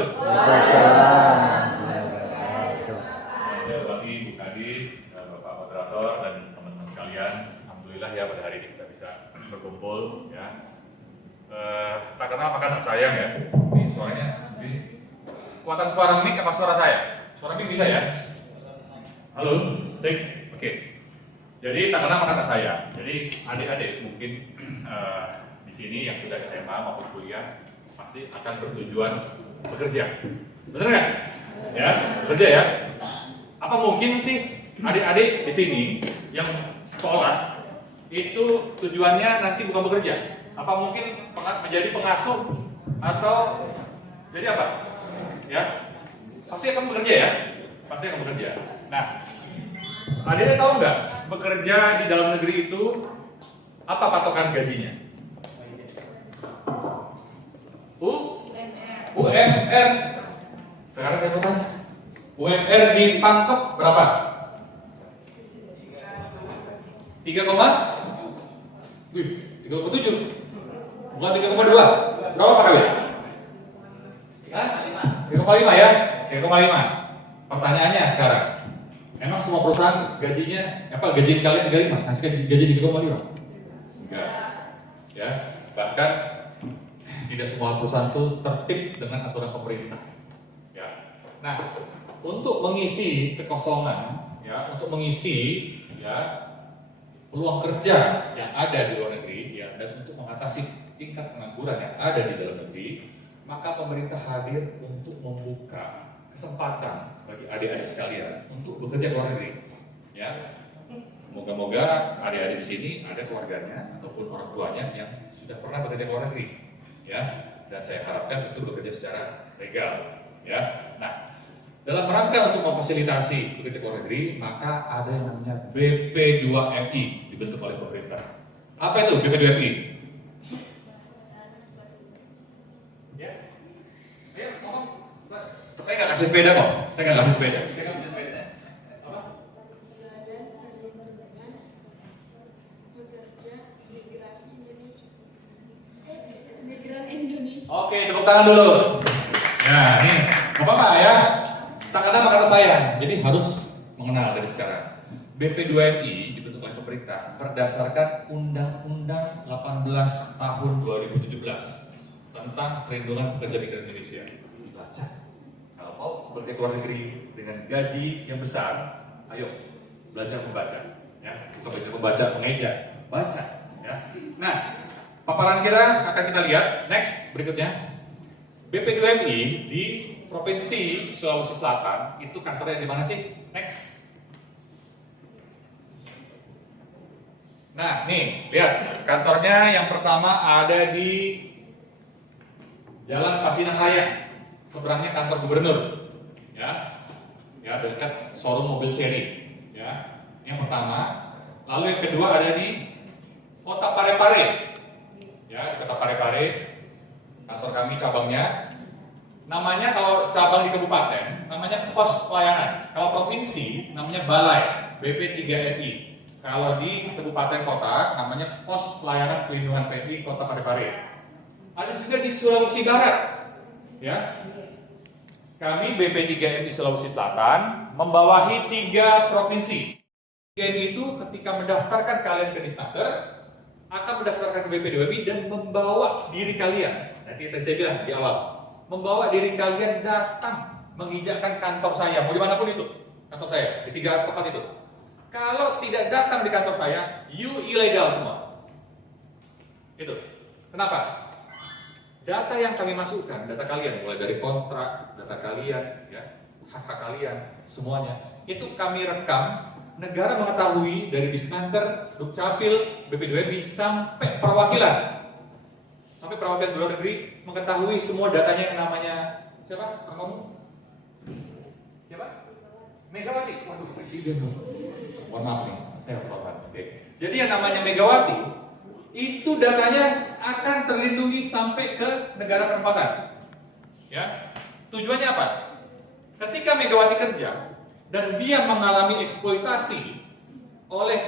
Bagi Bu Kadis, Bapak Moderator dan teman-teman sekalian, alhamdulillah ya pada hari ini kita bisa berkumpul ya. Tak kenal maka tak sayang ya. Ini suaranya, ini kekuatan suara mic apa suara saya? Suara mic bisa ya? Halo, cek, oke. Jadi tak kenal maka tak sayang. Jadi adik-adik mungkin di sini yang sudah SMA maupun kuliah pasti akan bertujuan bekerja. Benar nggak? Ya, bekerja ya. Apa mungkin sih adik-adik di sini yang sekolah itu tujuannya nanti bukan bekerja? Apa mungkin menjadi pengasuh atau jadi apa? Ya, pasti akan bekerja ya. Pasti akan bekerja. Nah, adik-adik tahu nggak bekerja di dalam negeri itu apa patokan gajinya? UMR. Sekarang saya mau tanya, UMR di Pangkep berapa? 3,7. Bukan 3,2. Berapa Pak Kabit? 3,5 ya? 3,5. Pertanyaannya sekarang, emang semua perusahaan gajinya gaji kalian 35? Ngasih gaji 3,5? Enggak. Ya, bahkan tidak semua perusahaan itu tertib dengan aturan pemerintah. Ya. Nah, untuk mengisi kekosongan, ya, untuk mengisi ya peluang kerja yang ada di luar negeri, ya, dan untuk mengatasi tingkat pengangguran yang ada di dalam negeri, maka pemerintah hadir untuk membuka kesempatan bagi adik-adik sekalian untuk bekerja di luar negeri. Ya, moga-moga adik-adik di sini ada keluarganya ataupun orang tuanya yang sudah pernah bekerja di luar negeri. Ya, dan saya harapkan itu bekerja secara legal. Ya, nah, dalam rangka untuk memfasilitasi bekerja luar negeri, maka ada yang namanya BP2MI dibentuk oleh pemerintah. Apa itu BP2MI? Ya, ayo ngomong. Saya nggak kasih sepeda kok. Saya nggak kasih sepeda. Saya nggak punya sepeda. Apa? Oke, tepuk tangan dulu. Nah, ini apa ya? Tak kata maka kata sayang. Jadi harus mengenal dari sekarang. BP2MI dibentuk oleh pemerintah berdasarkan Undang-Undang 18 tahun 2017 tentang perlindungan pekerja migran Indonesia. Dibaca. Kalau mau bekerja ke luar negeri dengan gaji yang besar, ayo belajar membaca. Ya, bukan belajar membaca, mengeja, baca. Ya. Nah, paparan kita akan kita lihat next berikutnya. BP2MI di Provinsi Sulawesi Selatan itu kantornya di mana sih? Next. Nah, nih, lihat kantornya yang pertama ada di Jalan Pacinang Raya. seberangnya kantor gubernur, ya, dekat showroom mobil Chery, ya. Yang pertama, lalu yang kedua ada di Kota Parepare, ya, di Kota Parepare, kantor kami cabangnya. Namanya kalau cabang di kabupaten, namanya pos pelayanan. Kalau provinsi, namanya balai, BP3MI. Kalau di kabupaten kota, namanya pos pelayanan pelindungan PMI Kota Parepare. Ada juga di Sulawesi Barat, ya. Kami BP3MI Sulawesi Selatan membawahi 3 provinsi. PMI itu ketika mendaftarkan kalian ke Disnaker, akan mendaftarkan ke BP2MI dan membawa diri kalian. Nanti saya bilang di awal, membawa diri kalian datang menginjakkan kantor saya, mau dimanapun itu, kantor saya, di 3 tempat itu. Kalau tidak datang di kantor saya, you ilegal semua. Itu. Kenapa? Data yang kami masukkan, data kalian, mulai dari kontrak, data kalian, ya, hak-hak kalian, semuanya, itu kami rekam. Negara mengetahui dari Disnaker, Dukcapil, BP2MI sampai perwakilan. Sampai perwakilan luar negeri mengetahui semua datanya yang namanya siapa? Kamu? Siapa? Megawati. Waduh, presiden dong. Mohon maaf nih, saya hormat. Oke. Jadi yang namanya Megawati itu datanya akan terlindungi sampai ke negara perempatan. Ya. Tujuannya apa? Ketika Megawati kerja dan dia mengalami eksploitasi oleh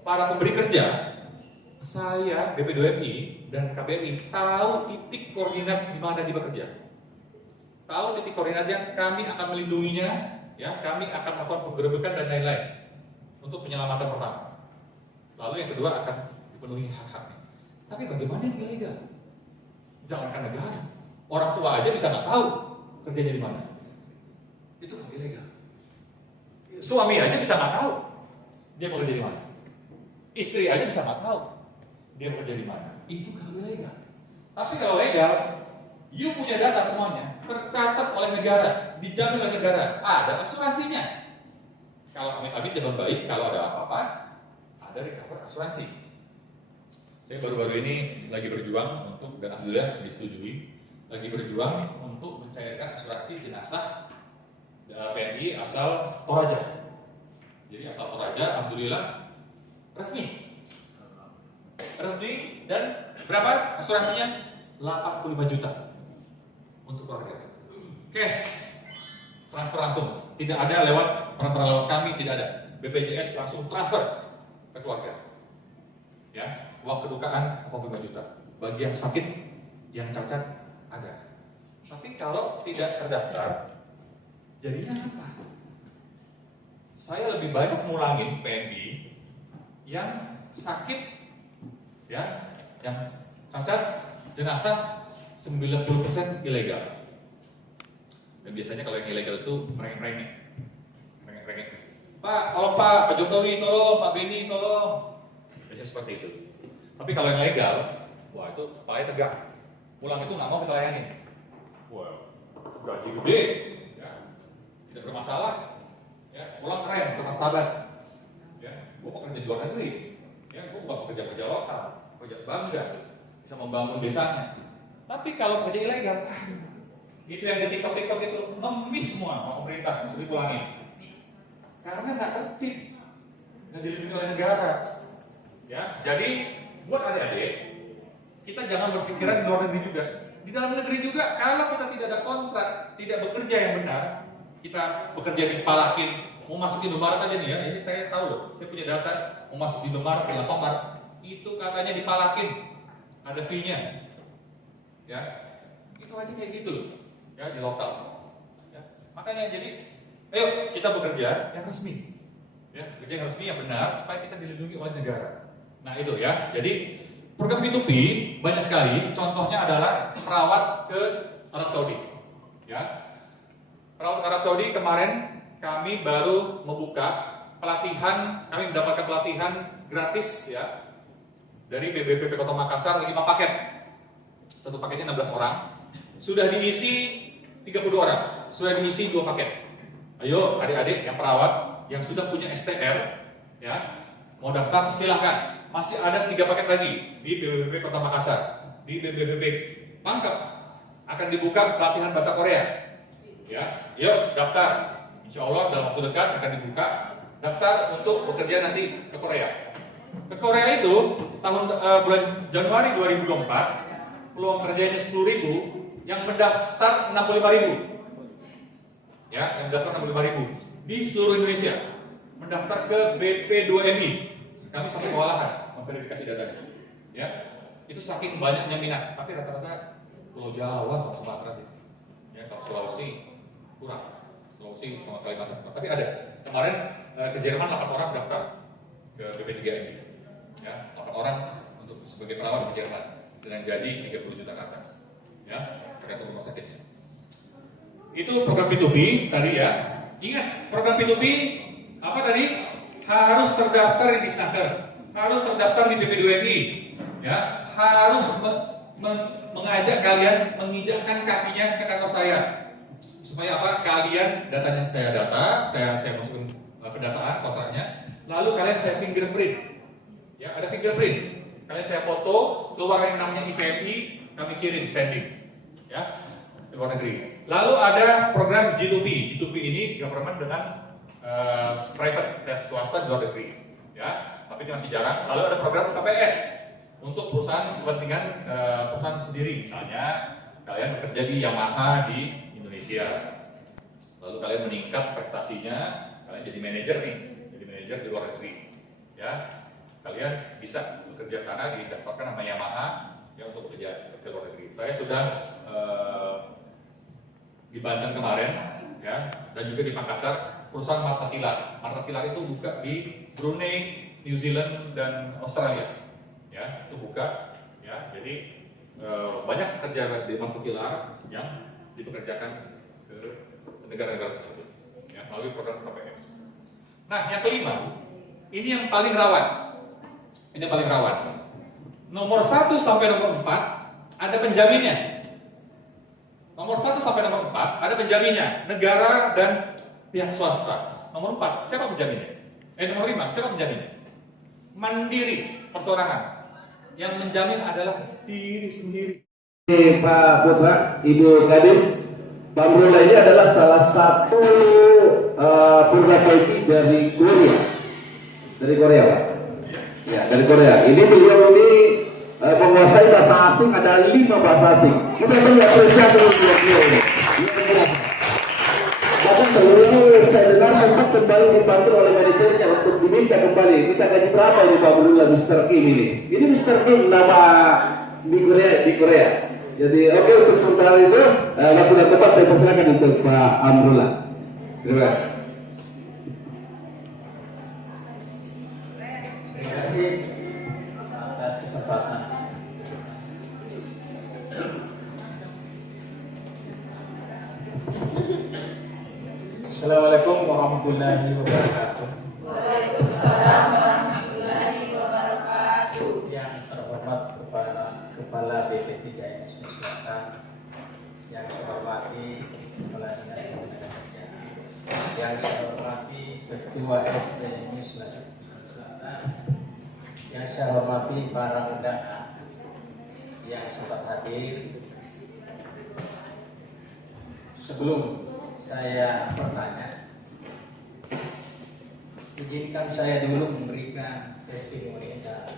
para pemberi kerja, saya BP2MI dan KBRI tahu titik koordinat di mana dia bekerja, tahu titik koordinat yang kami akan melindunginya, ya, kami akan melakukan penggerebekan dan lain-lain untuk penyelamatan pertama. Lalu yang kedua akan dipenuhi hak-haknya. Tapi bagaimana yang ilegal? Jangankan negara, orang tua aja bisa nggak tahu kerjanya di mana. Itu kan ilegal. Suami aja bisa nggak tahu dia bekerja di mana. Istri aja bisa nggak tahu dia bekerja di mana. Itu kalau ilegal. Tapi kalau legal, you punya data semuanya, tercatat oleh negara, dijamin oleh negara, ada asuransinya. Kalau amit-amit jalan baik, kalau ada apa-apa, ada recover asuransi. Saya baru-baru ini lagi berjuang untuk, dan alhamdulillah disetujui, lagi berjuang untuk mencairkan asuransi jenazah PMI asal Toraja. Jadi asal Toraja, alhamdulillah resmi dan berapa asuransinya? 85 juta untuk keluarga. Cash, transfer langsung, tidak ada lewat perantara kami, tidak ada. BPJS langsung transfer ke keluarga. Ya, uang kedukaan 85 juta. Bagi yang sakit, yang cacat ada. Tapi kalau tidak terdaftar, jadinya apa? Saya lebih banyak ngulangin PMI yang sakit, ya, yang cacat, jenazah 90% ilegal. Dan biasanya kalau yang ilegal itu merengek-rengek. Pak, tolong Pak Jokowi tolong, Pak Beni tolong. Biasanya seperti itu. Tapi kalau yang legal, wah itu kepalanya tegak. Pulang itu nggak mau kita layani. Wah, gaji gede, ya, tidak bermasalah. Ya, pulang keren, bermartabat. Ya, gue pekerja di luar negeri. Ya, gue bukan pekerja lokal, pekerja bangga, bisa membangun desanya. Tapi kalau pekerja ilegal, itu yang di TikTok itu ngemis semua sama pemerintah untuk dipulangin. Karena nggak tertib, nggak dilindungi oleh negara. Ya, jadi buat adik-adik, kita jangan berpikiran di luar negeri juga. Di dalam negeri juga, kalau kita tidak ada kontrak, tidak bekerja yang benar, kita bekerja di Palakin, mau masuk di Indomaret aja nih ya, ini saya tahu loh, saya punya data, mau masuk di Indomaret, di Alfamart, itu katanya dipalakin, ada fee-nya, ya, itu aja kayak gitu loh, ya di lokal, ya. Makanya jadi, ayo kita bekerja yang resmi, ya, bekerja yang resmi yang benar supaya kita dilindungi oleh negara. Nah itu ya, jadi program P2P banyak sekali, contohnya adalah perawat ke Arab Saudi, ya. Perawat Arab Saudi kemarin kami baru membuka pelatihan, kami mendapatkan pelatihan gratis ya dari BBVP Kota Makassar 5 paket. Satu paketnya 16 orang. Sudah diisi 32 orang. Sudah diisi 2 paket. Ayo adik-adik yang perawat yang sudah punya STR ya, mau daftar silahkan. Masih ada 3 paket lagi di BBVP Kota Makassar, di BBVP Pangkep, akan dibuka pelatihan bahasa Korea. Ya, yuk daftar. Insya Allah dalam waktu dekat akan dibuka daftar untuk bekerja nanti ke Korea. Ke Korea itu bulan Januari 2024 peluang kerjanya 10.000, yang mendaftar 65.000. Ya, yang mendaftar 65.000 di seluruh Indonesia. Mendaftar ke BP2MI. Kami sampai kewalahan memverifikasi datanya. Ya, itu saking banyaknya minat. Tapi rata-rata Pulau Jawa sama Sumatera sih. Ya, kalau Sulawesi kurang. Sulawesi sama Kalimantan. Tapi ada. Kemarin ke Jerman 8 orang daftar ke BP3MI. Ya, 8 orang untuk sebagai perawat di Jerman dengan gaji 30 juta ke atas. Ya, tergantung rumah sakitnya. Itu program P2P tadi ya. Ingat, program P2P apa tadi? Harus terdaftar di Disnaker, harus terdaftar di BP2MI, ya, harus mengajak kalian menginjakkan kakinya ke kantor saya. Supaya apa? Kalian datanya saya masukin pendataan kontraknya, lalu kalian saya fingerprint. Ya, ada fingerprint. Kalian saya foto, keluar yang namanya IPMI, kami kirim sending. Ya, ke luar negeri. Lalu ada program G2P. G2P ini government dengan private, swasta di luar negeri. Ya, tapi ini masih jarang. Lalu ada program KPS untuk perusahaan kepentingan perusahaan sendiri. Misalnya kalian bekerja di Yamaha di Indonesia. Lalu kalian meningkat prestasinya, kalian jadi manajer nih, jadi manajer di luar negeri. Ya, kalian bisa bekerja sana didaftarkan nama Yamaha ya untuk bekerja ke luar negeri. Saya sudah di Banten kemarin, ya, dan juga di Makassar, perusahaan Marta Tilar. Marta Tilar itu buka di Brunei, New Zealand, dan Australia. Ya, itu buka. Ya, jadi banyak kerja di Marta Tilar yang dipekerjakan ke negara-negara tersebut, ya, melalui program KPS. Nah, yang kelima, ini yang paling rawan. Ini yang paling rawan. Nomor 1 sampai nomor 4 ada penjaminnya. Nomor 1 sampai nomor 4 ada penjaminnya, negara dan pihak swasta. Nomor 4, siapa penjaminnya? Nomor 5, siapa penjaminnya? Mandiri, persorangan. Yang menjamin adalah diri sendiri. Pak Putra, Ibu Gadis, Pak Brula ini adalah salah satu purnapaiti dari Korea. Dari Korea, Pak? Ya, dari Korea. Ini beliau ini menguasai bahasa asing, ada 5 bahasa asing. Kita beri apresiasi untuk beliau ini. Bahkan seluruh saya dengar sempat kembali dipanggil oleh manajernya untuk diminta kembali. Kita gaji berapa ini Pak Brula, Mr. Kim ini? Ini Mr. Kim nama di Korea. Jadi oke, untuk sementara itu waktu dan tempat saya persilakan untuk Pak Amrullah. Terima kasih. Terima kasih atas kesempatan. Assalamualaikum warahmatullahi wabarakatuh. Waalaikumsalam warahmatullahi wabarakatuh. Yang terhormat Kepala BP3MI Selatan, yang saya hormati Kepala Dinas Tenaga Kerja, yang saya hormati Ketua SDMI Selatan, yang saya hormati para undangan yang sempat hadir. Sebelum saya bertanya, izinkan saya dulu memberikan testimoni dan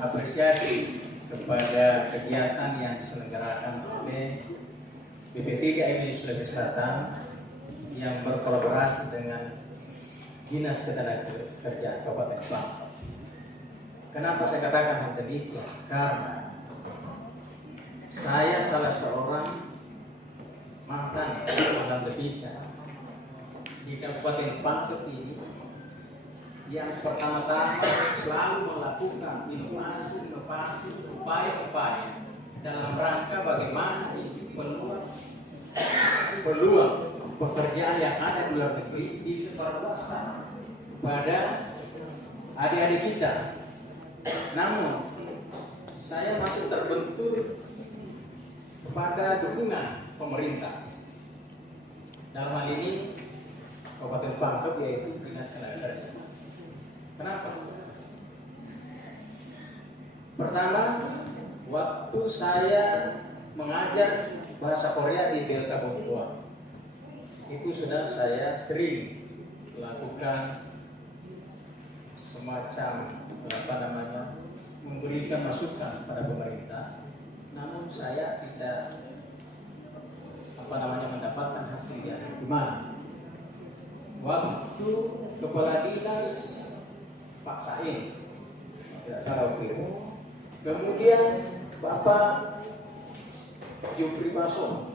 apresiasi kepada kegiatan yang diselenggarakan oleh BP3MI Sulawesi Selatan yang berkolaborasi dengan Dinas Ketenagakerjaan Kabupaten Bangka. Kenapa saya katakan hal demikian? Karena saya salah seorang mantan dalam devisa di Kabupaten Bangka ini yang pertama-tama selalu melakukan inovasi, upaya-upaya dalam rangka bagaimana ini peluang pekerjaan yang ada di luar negeri disebarluaskan pada adik-adik kita. Namun saya masih terbentur kepada dukungan pemerintah. Dalam hal ini Kabupaten Bangka yaitu Dinas Tenaga Kerja. Kenapa? Pertama, waktu saya mengajar bahasa Korea di Delta Papua, itu sudah saya sering lakukan semacam memberikan masukan pada pemerintah, namun saya tidak mendapatkan hasilnya. Gimana? Waktu kepala dinas Pak Sain, tidak salah waktu itu, kemudian Bapak Jupri Paso,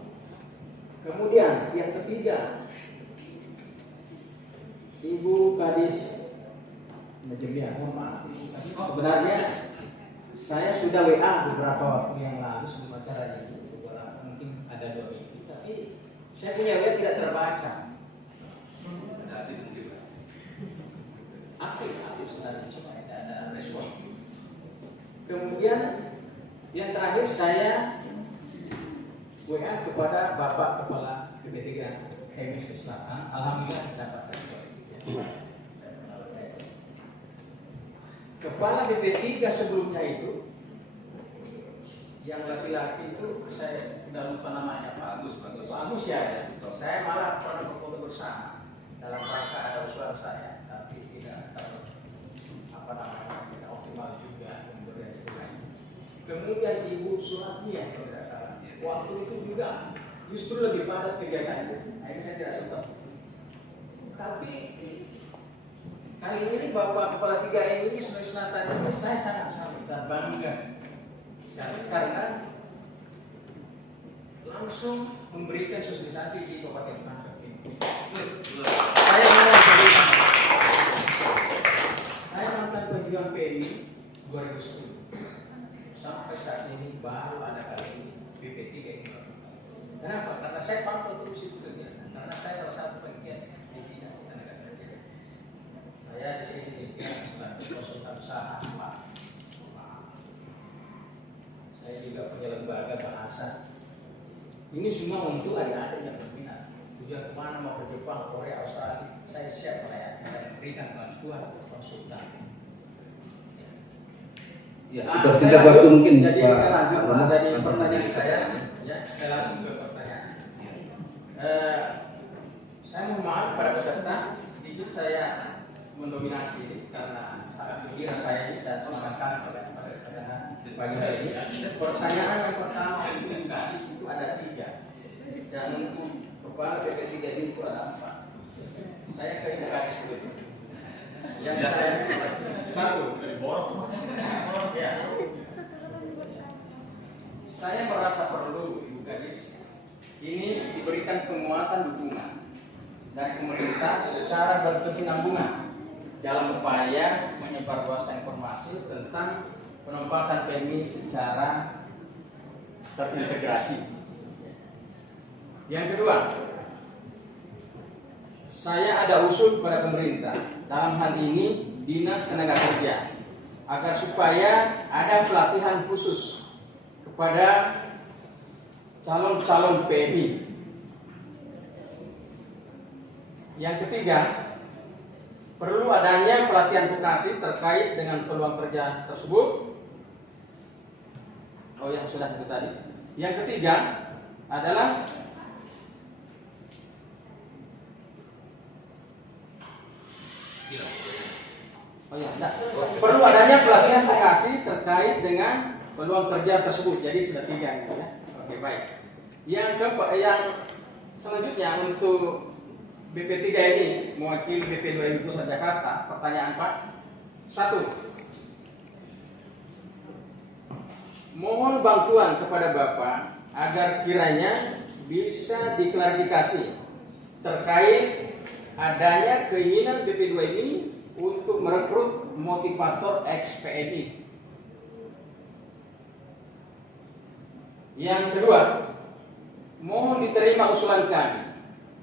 kemudian yang ketiga Ibu Kadis Mejelia. Sebenarnya saya sudah WA beberapa waktu yang lalu sebelum acara ini, mungkin ada 2 minggu, tapi saya punya WA tidak terbaca. Aktif sebenarnya, cuma tidak ada respon. Kemudian yang terakhir saya WA kepada Bapak Kepala BP3 Hemis Selatan, alhamdulillah dapat respon. Kepala BP3 sebelumnya itu, yang laki-laki itu saya tidak lupa namanya, Pak Agus ya. Saya malah pernah berfoto bersama dalam rangka ada usulan saya, tapi tidak tidak optimal juga. Kemudian Ibu Suratnya kalau tidak salah, waktu itu juga justru lebih padat kegiatan. Nah, ini saya tidak sempat. Tapi kali ini Bapak Kepala 3 MUI Sulawesi Selatan ini saya sangat dan bangga sekali karena langsung memberikan sosialisasi di Kabupaten Pancak ini. Saya mantan pejuang PMI 2010. Sampai saat ini baru ada kali ini BP3 ini. Kenapa? Karena saya pantau terus itu kegiatan. Karena saya salah satu penggiat di bidang tenaga kerja. Saya di sini juga sebagai konsultan usaha Pak. Saya juga punya lembaga bahasa. Ini semua untuk adik-adik yang berminat. Tujuan kemana, mau ke Jepang, Korea, Australia, saya siap melayani dan memberikan bantuan konsultan. Ya, kita singkat waktu mungkin. Jadi Pak, saya lanjut Pak, dari pertanyaan saya, ya, saya langsung ke pertanyaan. Saya mohon maaf pada peserta, sedikit saya mendominasi ini karena sangat gembira saya ini dan semangat sekali pada pagi hari ini. Pertanyaan yang pertama untuk Kadis itu ada 3 dan untuk kepala BP3 itu ada 4. Saya ke Ibu Kadis dulu. Yang saya 1 dari bawah. Ya. Saya merasa perlu Ibu Kadis ini diberikan penguatan dukungan dari pemerintah secara berkesinambungan dalam upaya menyebarluaskan informasi tentang penempatan PMI secara terintegrasi. Yang kedua, saya ada usul kepada pemerintah dalam hal ini Dinas Tenaga Kerja agar supaya ada pelatihan khusus kepada calon-calon PMI. Yang ketiga, perlu adanya pelatihan vokasi terkait dengan peluang kerja tersebut. Oh, yang sudah itu tadi. Yang ketiga adalah perlu adanya pelatihan vokasi terkait dengan peluang kerja tersebut. Jadi sudah 3 ini ya. Oke, baik. Yang selanjutnya untuk BP3 ini mewakili BP2 Pusat Jakarta. Pertanyaan Pak. 1. Mohon bantuan kepada Bapak agar kiranya bisa diklarifikasi terkait adanya keinginan BP2 ini untuk merekrut motivator ex-PNI. Yang kedua, mohon diterima usulan kami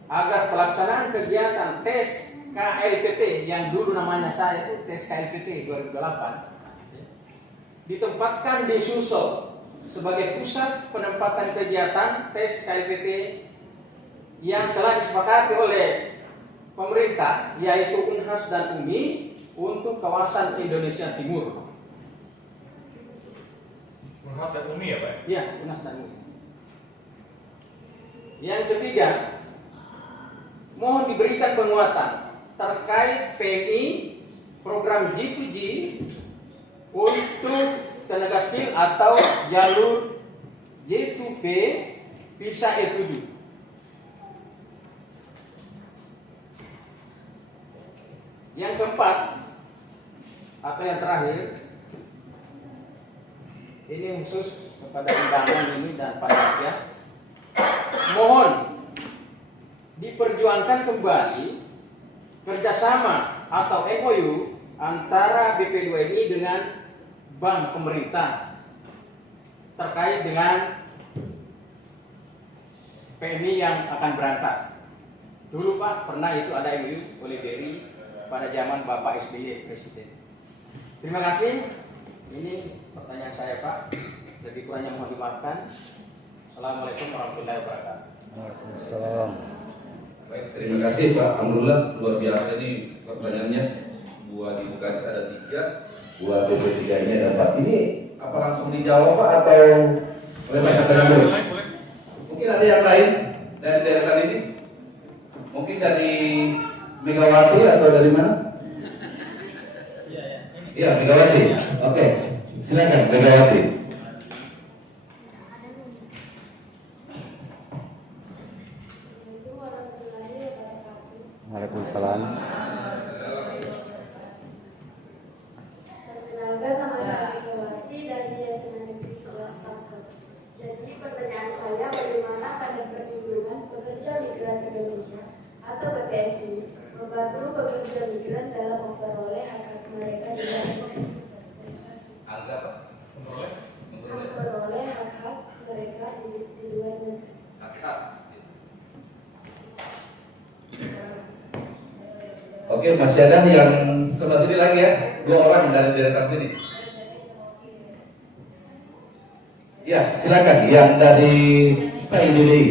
agar pelaksanaan kegiatan tes KLPT yang dulu namanya saya itu tes KLPT 2008 ditempatkan di Sulsel sebagai pusat penempatan kegiatan tes KLPT yang telah disepakati oleh pemerintah yaitu Unhas dan UMI untuk kawasan Indonesia Timur. Unhas dan Umi ya Pak? Iya, Unas dan Umi. Yang ketiga, mohon diberikan penguatan terkait PMI program G2G untuk tenaga steel atau jalur J2P bisa E7. Yang keempat atau yang terakhir, ini khusus kepada undangan ini dan panitia, mohon diperjuangkan kembali kerjasama atau MOU antara BP2MI dengan bank pemerintah terkait dengan PMI yang akan berangkat. Dulu Pak, pernah itu ada MOU oleh BRI pada zaman Bapak SBY Presiden. Terima kasih. Ini pertanyaan saya Pak. Lebih kurangnya mohon dimaafkan. Assalamualaikum warahmatullahi wabarakatuh. Waalaikumsalam. Baik, terima kasih Pak. Alhamdulillah luar biasa ini pertanyaannya. Buat di Bukaris ada 3, buat BP3 ini ada 4. Ini apa langsung dijawab Pak atau oleh masyarakat dulu? Mungkin ada yang lain dari daerah ini? Mungkin dari Megawati atau dari mana? Iya, Megawati. Oke, silakan Megawati. Waalaikumsalam. Perkenalkan, nama saya Megawati dari Yayasan Negeri 11 Pangkep. Jadi pertanyaan saya, bagaimana Badan Perlindungan Pekerja Migran Indonesia atau BPMI membantu pekerja migran dalam memperoleh hak-hak mereka di luar negeri? Memperoleh hak-hak mereka di luar negeri. Oke, masih ada yang sebelah sini lagi ya, 2 orang dari daerah sini. Ya, silakan yang dari Stay DDI.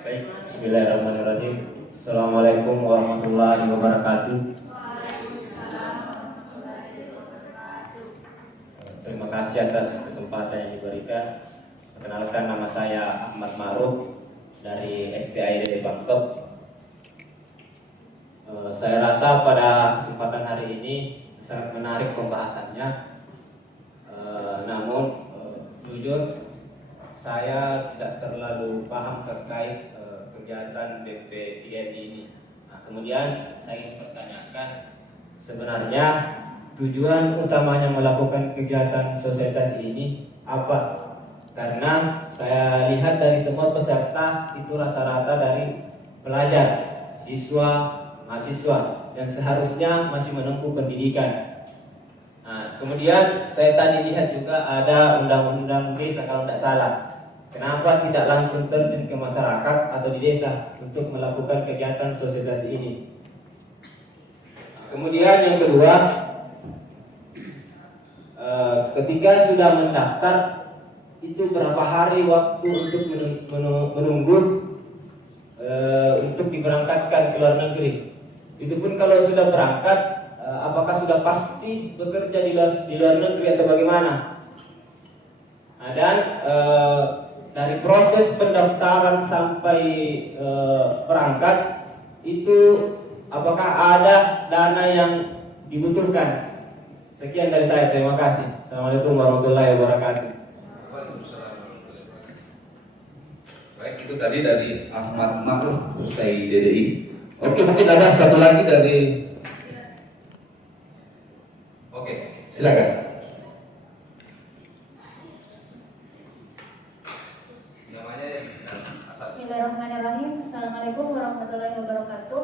Baik, bismillahirrahmanirrahim. Assalamualaikum warahmatullahi wabarakatuh. Terima kasih atas kesempatan yang diberikan. Perkenalkan, nama saya Ahmad Ma'ruf dari SPI DD Pangkep. Saya rasa pada kesempatan hari ini sangat menarik pembahasannya. Namun jujur saya tidak terlalu paham terkait kegiatan BP3 ini. Nah, kemudian saya ingin pertanyakan, sebenarnya tujuan utamanya melakukan kegiatan sosialisasi ini apa? Karena saya lihat dari semua peserta itu rata-rata dari pelajar, siswa, mahasiswa yang seharusnya masih menempuh pendidikan. Nah, kemudian saya tadi lihat juga ada undang-undang desa kalau tidak salah. Kenapa tidak langsung terjun ke masyarakat atau di desa untuk melakukan kegiatan sosialisasi ini? Kemudian yang kedua, ketika sudah mendaftar, itu berapa hari waktu untuk menunggu untuk diberangkatkan ke luar negeri? Itu pun kalau sudah berangkat, apakah sudah pasti bekerja di luar negeri atau bagaimana? Nah, dan dari proses pendaftaran sampai berangkat itu apakah ada dana yang dibutuhkan? Sekian dari saya, terima kasih. Assalamualaikum warahmatullahi wabarakatuh. Baik, itu tadi dari Ahmad Ma'ruf Usai DDI. Oke, mungkin ada satu lagi dari. Oke, silakan. Namanya Bismillahirrahmanirrahim. Assalamualaikum warahmatullahi wabarakatuh.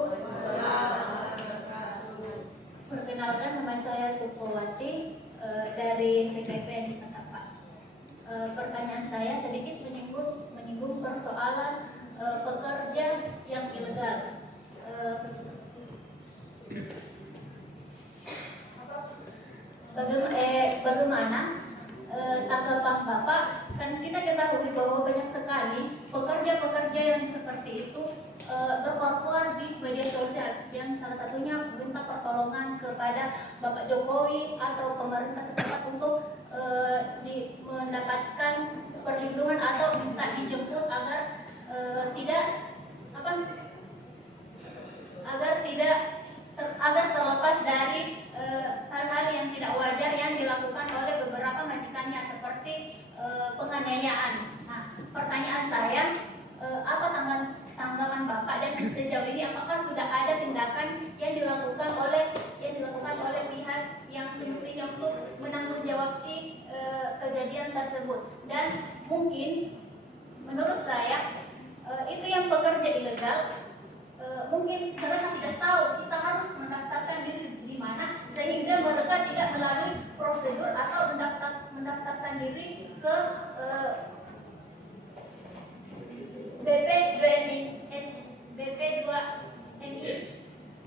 Perkenalkan, nama saya Sukuwati dari CPN di Ketapang. Pertanyaan saya sedikit menyinggung persoalan pekerja yang ilegal. Bagaimana tanggapan Bapak? Kan kita ketahui bahwa banyak sekali pekerja-pekerja yang seperti itu berkoar di media sosial, yang salah satunya minta pertolongan kepada Bapak Jokowi atau pemerintah setempat untuk mendapatkan perlindungan atau minta dijemput agar agar terlepas dari hal-hal yang tidak wajar yang dilakukan oleh beberapa majikannya seperti penganiayaan. Nah, pertanyaan saya, apa tanggapan Bapak, dan sejauh ini apakah sudah ada tindakan yang dilakukan oleh pihak yang semestinya untuk menangguhjawabi kejadian tersebut? Dan mungkin menurut saya itu yang pekerja ilegal mungkin mereka tidak tahu kita harus mendaftarkan diri di mana, sehingga mereka tidak melalui prosedur atau mendaftarkan diri ke BP2MI.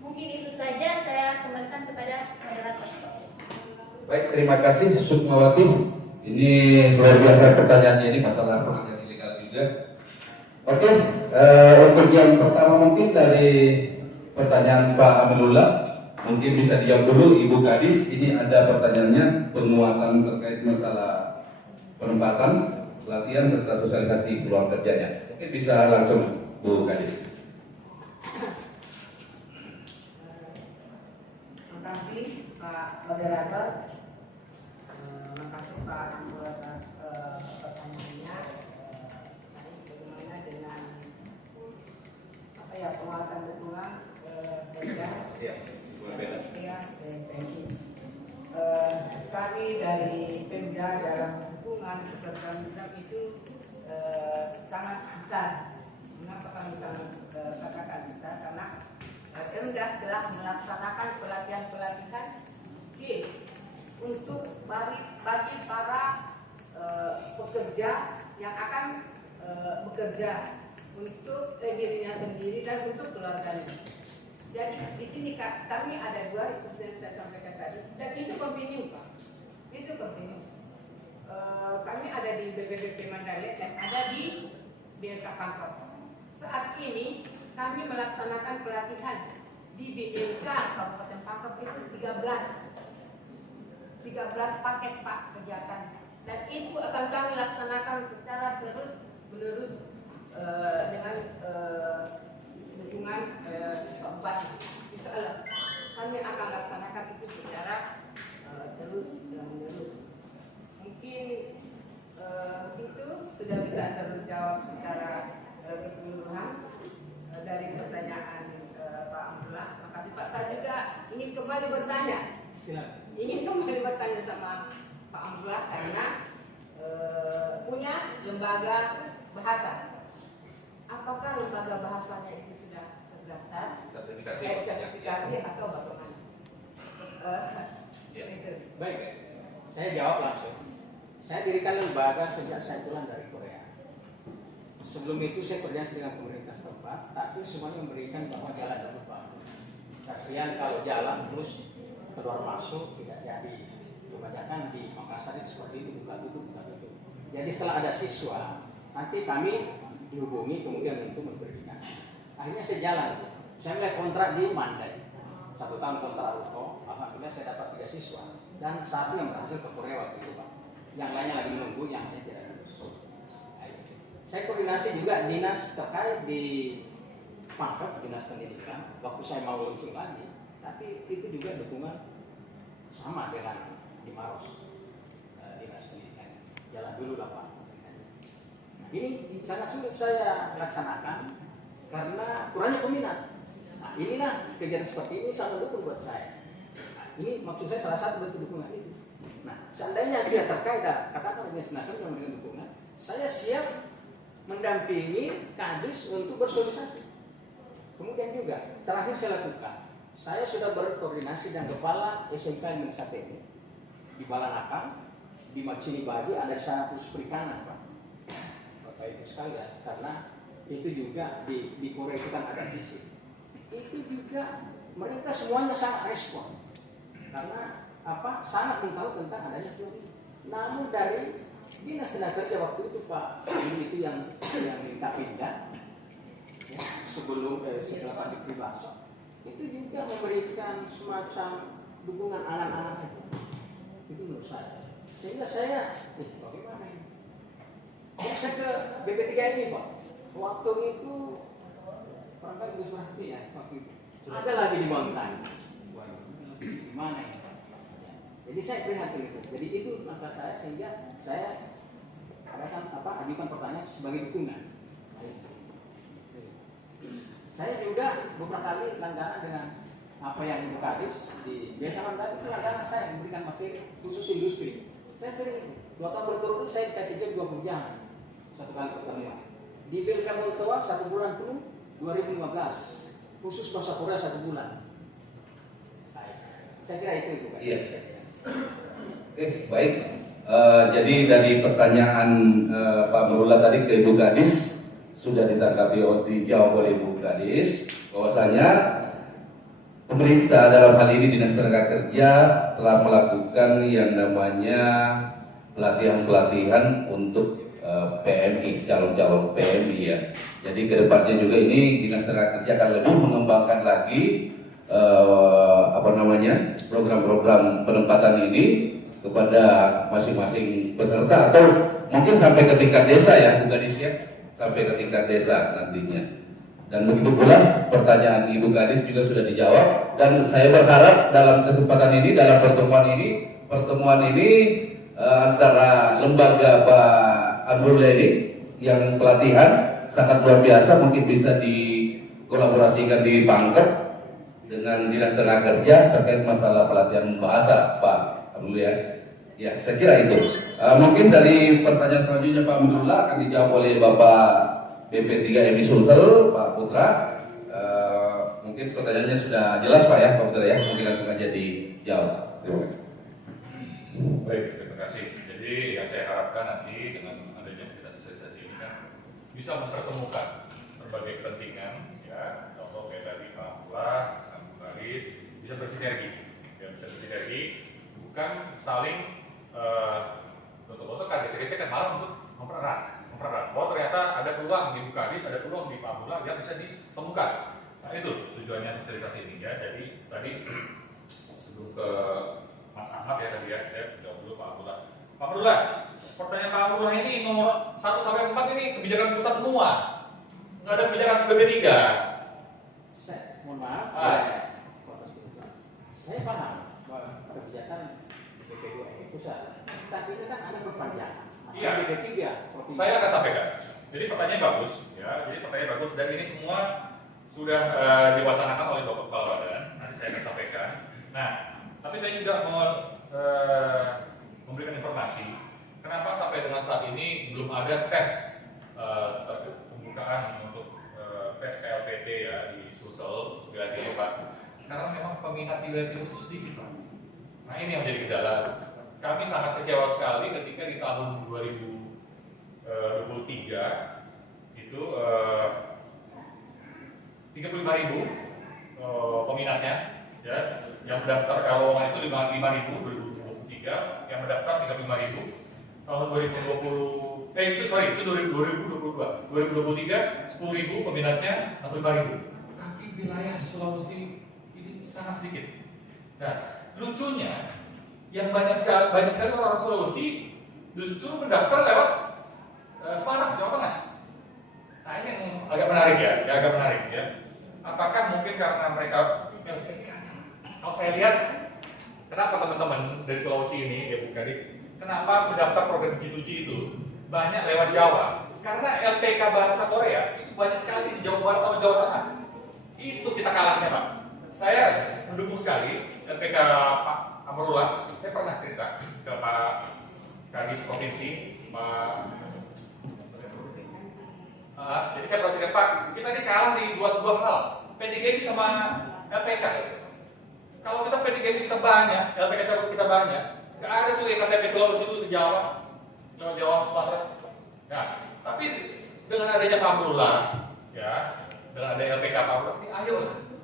Mungkin itu saja, saya kembalikan kepada moderator. Baik, terima kasih Sukmawati. Ini luar biasa pertanyaannya, ini masalah pekerjaan ilegal juga. Oke, untuk yang pertama mungkin dari pertanyaan Pak Amelullah, mungkin bisa dijawab dulu Ibu Kadis. Ini ada pertanyaannya, penguatan terkait masalah penempatan, pelatihan serta sosialisasi peluang kerjanya. Mungkin bisa langsung Bu Kadis. Terima kasih Pak Moderator. Terima kasih Pak Amelullah atas pertanyaannya. Bagaimana dengan penguatan dukungan kerja? Kami dari Pemda dalam dukungan pekerja migran itu sangat besar. Mengapa kami sangat katakan besar? Karena Pemda telah melaksanakan pelatihan skill untuk bagi para pekerja yang akan bekerja untuk dirinya sendiri dan untuk keluarganya. Jadi di sini kami ada dua, seperti yang saya sampaikan tadi, dan itu kontinu Pak. Itu kontinu. Kami ada di BPBP Mandalika dan ada di BLK Pangkep. Saat ini kami melaksanakan pelatihan di BLK Kabupaten Pangkep itu 13 paket Pak kegiatan, dan itu akan kami laksanakan secara terus menerus dengan dukungan Pak Bupati. Insyaallah kami akan laksanakan itu secara terus dan menerus. Mungkin itu sudah bisa terjawab secara keseluruhan dari pertanyaan Pak Amelullah. Terima kasih Pak. Saya juga ingin kembali bertanya. Ingin kembali bertanya sama Pak Amelullah karena punya lembaga bahasa. Apakah lembaga bahasanya itu sudah terdaftar? Sertifikasi atau bagaimana? Baik, saya jawab langsung. Saya dirikan lembaga sejak saya pulang dari Korea. Sebelum itu saya koordinasi dengan pemerintah setempat, tapi semuanya memberikan bahwa jalan dan lupa. Kasihan kalau jalan terus keluar masuk tidak jadi. Kebanyakan di Makassar itu seperti itu, buka tutup. Jadi setelah ada siswa, nanti kami dihubungi kemudian untuk memverifikasi. Akhirnya saya jalan. Saya mulai kontrak di Mandai. 1 tahun kontrak Ruko. Alhamdulillah saya dapat 3 siswa. Dan 1 yang berhasil ke Korea waktu itu Pak. Yang lainnya lagi menunggu, yang lainnya tidak lulus. Saya koordinasi juga dinas terkait di Pangkep, dinas pendidikan. Waktu saya mau launching lagi, tapi itu juga dukungan sama dengan di Maros, dinas pendidikan. Jalan dulu lah Pak. Ini sangat sulit saya laksanakan karena kurangnya peminat. Nah, inilah kegiatan seperti ini sangat mendukung buat saya. Nah, ini maksud saya salah satu bentuk dukungan itu. Nah, seandainya dia terkait, katakanlah dinas nasional yang memberikan dukungan, saya siap mendampingi Kadis untuk bersosialisasi. Kemudian juga terakhir saya lakukan, saya sudah berkoordinasi dengan kepala SMK Indonesia TNI di Balanakang, di Macini Baji ada 100 perikanan Pak. Bapak Ibu sekalian, karena itu juga di Korea itu kan ada visi. Itu juga mereka semuanya sangat respon karena sangat tahu tentang adanya film ini. Namun dari dinas tenaga kerja waktu itu Pak, ini itu yang minta pindah sebelum setelah Pak Dikri Baso itu juga memberikan semacam dukungan anak-anak itu menurut saya. Sehingga saya, bagaimana ini? Saya ke BP3 ini Pak, waktu itu barangkali Gus Rahmi ya, waktu itu ada lagi di Banten. Gimana ini? Jadi saya prihatin itu. Jadi itu maka saya sehingga saya ajukan pertanyaan sebagai dukungan. Saya juga beberapa kali langganan dengan apa yang Ibu Kadis di Vietnam tadi itu langganan saya memberikan materi khusus industri. Saya sering 2 tahun berturut-turut saya dikasih jam 20 jam satu kali pertemuan. Di BLK Multawa 1 bulan penuh 2015 khusus bahasa Korea 1 bulan. Baik. Saya kira itu Ibu Kadis. Iya. Oke, baik. Jadi dari pertanyaan Pak Merula tadi ke Ibu Kadis sudah ditanggapi dijawab oleh Ibu Kadis bahwasanya pemerintah dalam hal ini Dinas Tenaga Kerja telah melakukan yang namanya pelatihan-pelatihan untuk PMI, calon-calon PMI ya. Jadi kedepannya juga ini Dinas Tenaga Kerja akan lebih mengembangkan lagi program-program penempatan ini kepada masing-masing peserta atau mungkin sampai ke tingkat desa ya, Bu Kadis ya, sampai ke tingkat desa nantinya. Dan begitu pula pertanyaan Ibu Kadis juga sudah dijawab dan saya berharap dalam kesempatan ini, dalam pertemuan ini antara lembaga Pak Abdul Ledi yang pelatihan sangat luar biasa, mungkin bisa dikolaborasikan di Pangkep dengan Dinas Tenaga Kerja terkait masalah pelatihan bahasa Pak Abdul ya. Ya, saya kira itu. Mungkin dari pertanyaan selanjutnya Pak Abdullah akan dijawab oleh Bapak BP3 MI Sulsel, Pak Putra. Mungkin pertanyaannya sudah jelas Pak ya, Pak Putra ya. Mungkin langsung aja dijawab. Terima kasih. Baik, terima kasih. Jadi yang saya harapkan nanti dengan adanya kita sosialisasi ini kan bisa mempertemukan berbagai kepentingan ya, contoh kayak tadi Pak Abdullah, Pak Kadis bisa bersinergi, ya, bisa bersinergi, bukan saling untuk kadis kan malah untuk mempererat. Oh ternyata ada peluang di Bu Kadis, ada peluang di Pak Abdullah yang bisa ditemukan. Nah itu tujuannya sosialisasi ini ya. Jadi tadi sebelum ke Mas Ahmad ya tadi ya, saya jawab dulu Pak Abdullah. Pak Abdullah, pertanyaan Pak Abdullah ini nomor 1 sampai 4 ini kebijakan pusat semua. Nggak ada kebijakan BP3. Mohon maaf, saya paham kebijakan BP2 ini pusat, tapi itu kan ada perpanjangan. Iya. BP3 saya akan sampaikan. Jadi pertanyaan bagus, ya. Jadi pertanyaan bagus dan ini semua sudah diwacanakan oleh Bapak Kepala Badan. Nanti saya akan sampaikan. Nah, tapi saya juga mau memberikan informasi. Kenapa sampai dengan saat ini belum ada tes pembukaan untuk tes KLPT ya di Sulsel, ya di Pak. Karena memang peminat di wilayah timur itu sedikit, Pak. Nah ini yang menjadi kendala. Kami sangat kecewa sekali ketika di tahun 2023 itu 35.000 peminatnya ya, yang mendaftar lowongan itu 5.000 2023, yang mendaftar 35.000. Tahun 2022 10.000 peminatnya 65.000. Tapi wilayah Sulawesi ini sangat sedikit. Nah, lucunya yang banyak sekali orang Sulawesi justru mendaftar lewat Semarang, Jawa Tengah. Nah ini yang agak menarik ya, agak menarik ya. Apakah mungkin karena mereka kalau saya lihat, kenapa teman-teman dari Sulawesi ini, ya Bu Kadis, kenapa mendaftar program G2G itu banyak lewat Jawa? Karena LPK Bahasa Korea itu banyak sekali di Jawa Barat sama Jawa Tengah. Itu kita kalahnya Pak. Saya mendukung sekali LPK Pak Amrullah. Saya pernah cerita ke Pak Kadis Provinsi, Pak. Jadi saya perhatikan Pak, kita ini kalah di dua hal, PTGB sama LPK. Kalau kita PTGB kita banyak, LPK kita banyak, nggak ada tuh yang KTP Sulawesi itu di Jawa, Sumatera. Nah, tapi dengan adanya Pak Abdullah, ya, dengan adanya LPK Pak Abdullah, ini ayo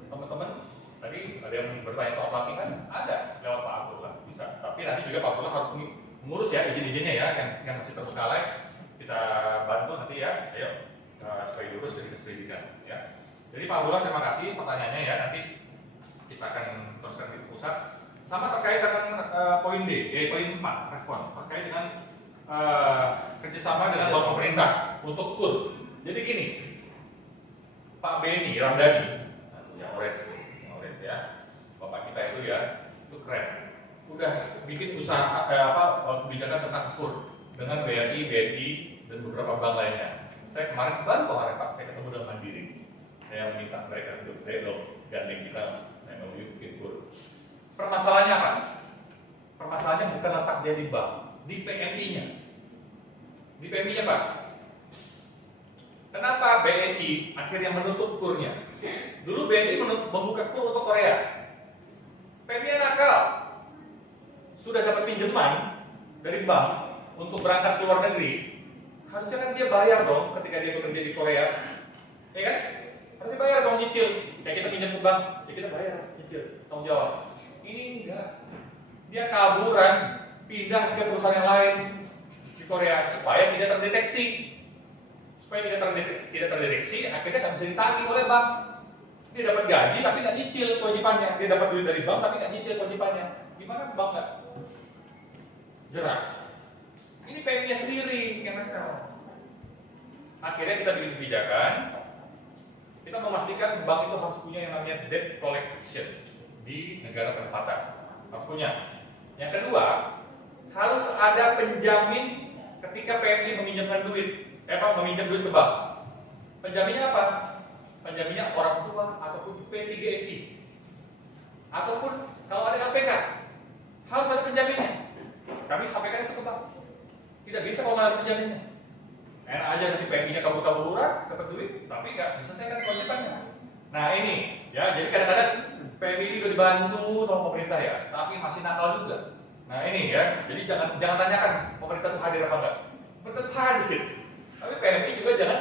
teman-teman. Tadi ada yang bertanya soal pelatihan, ada lewat Pak Abdullah, bisa. Tapi nanti juga Pak Abdullah harus mengurus ya izin-izinnya ya, yang masih terbengkalai. Kita bantu nanti ya, ayo supaya diurus dari Dinas Pendidikan, ya. Jadi Pak Abdullah, terima kasih pertanyaannya ya, nanti kita akan teruskan di pusat. Sama terkait dengan poin poin 4, respon terkait dengan kerjasama dengan bank pemerintah untuk KUR. Jadi gini, Pak Beni Ramdhani, yang orange ya, bapak kita itu ya, itu keren. Udah bikin usaha kebijakan tentang KUR dengan BRI, BNI dan beberapa bank lainnya. Saya kemarin Pak, saya ketemu dengan Mandiri. Saya meminta mereka untuk gandeng kita mau bikin KUR. Permasalahannya apa? Permasalahannya bukan letak dia di bank, di PMI-nya. Di PMI-nya Pak. Kenapa BNI akhirnya menutup KUR-nya? Dulu BNI membuka KUR untuk Korea. PMI nakal. Sudah dapat pinjaman dari bank untuk berangkat ke luar negeri. Harusnya kan dia bayar dong ketika dia bekerja di Korea. Ya kan? Harusnya bayar dong, nyicil. Kayak kita pinjam ke bank, ya kita bayar, nyicil, tanggung jawab. Ini enggak. Dia kaburan, pindah ke perusahaan yang lain di Korea supaya tidak terdeteksi. Supaya tidak terdeteksi, akhirnya nggak bisa ditagih oleh bank. Dia dapat gaji tapi nggak nyicil kewajibannya. Dia dapat duit dari bank tapi nggak nyicil kewajibannya. Gimana bank nggak jerak? Ini PMI-nya sendiri yang nakal. Akhirnya kita bikin kebijakan. Kita memastikan bank itu harus punya yang namanya debt collection di negara penempatan. Harus punya. Yang kedua, harus ada penjamin ketika PMI meminjamkan duit. Meminjam duit ke bank. Penjaminnya apa? Penjaminnya orang tua ataupun P3NI. Ataupun kalau ada LPK, harus ada penjaminnya. Kami sampaikan itu ke bank. Tidak bisa kalau nggak ada penjaminnya. Enak aja nanti PMI-nya kabur-kaburan, dapat duit, tapi nggak bisa selesaikan kewajibannya. Nah ini, ya jadi kadang-kadang PMI juga dibantu sama pemerintah ya, tapi masih nakal juga. Nah ini ya, jadi jangan tanyakan pemerintah itu hadir apa enggak. Pemerintah itu hadir, tapi PMI juga jangan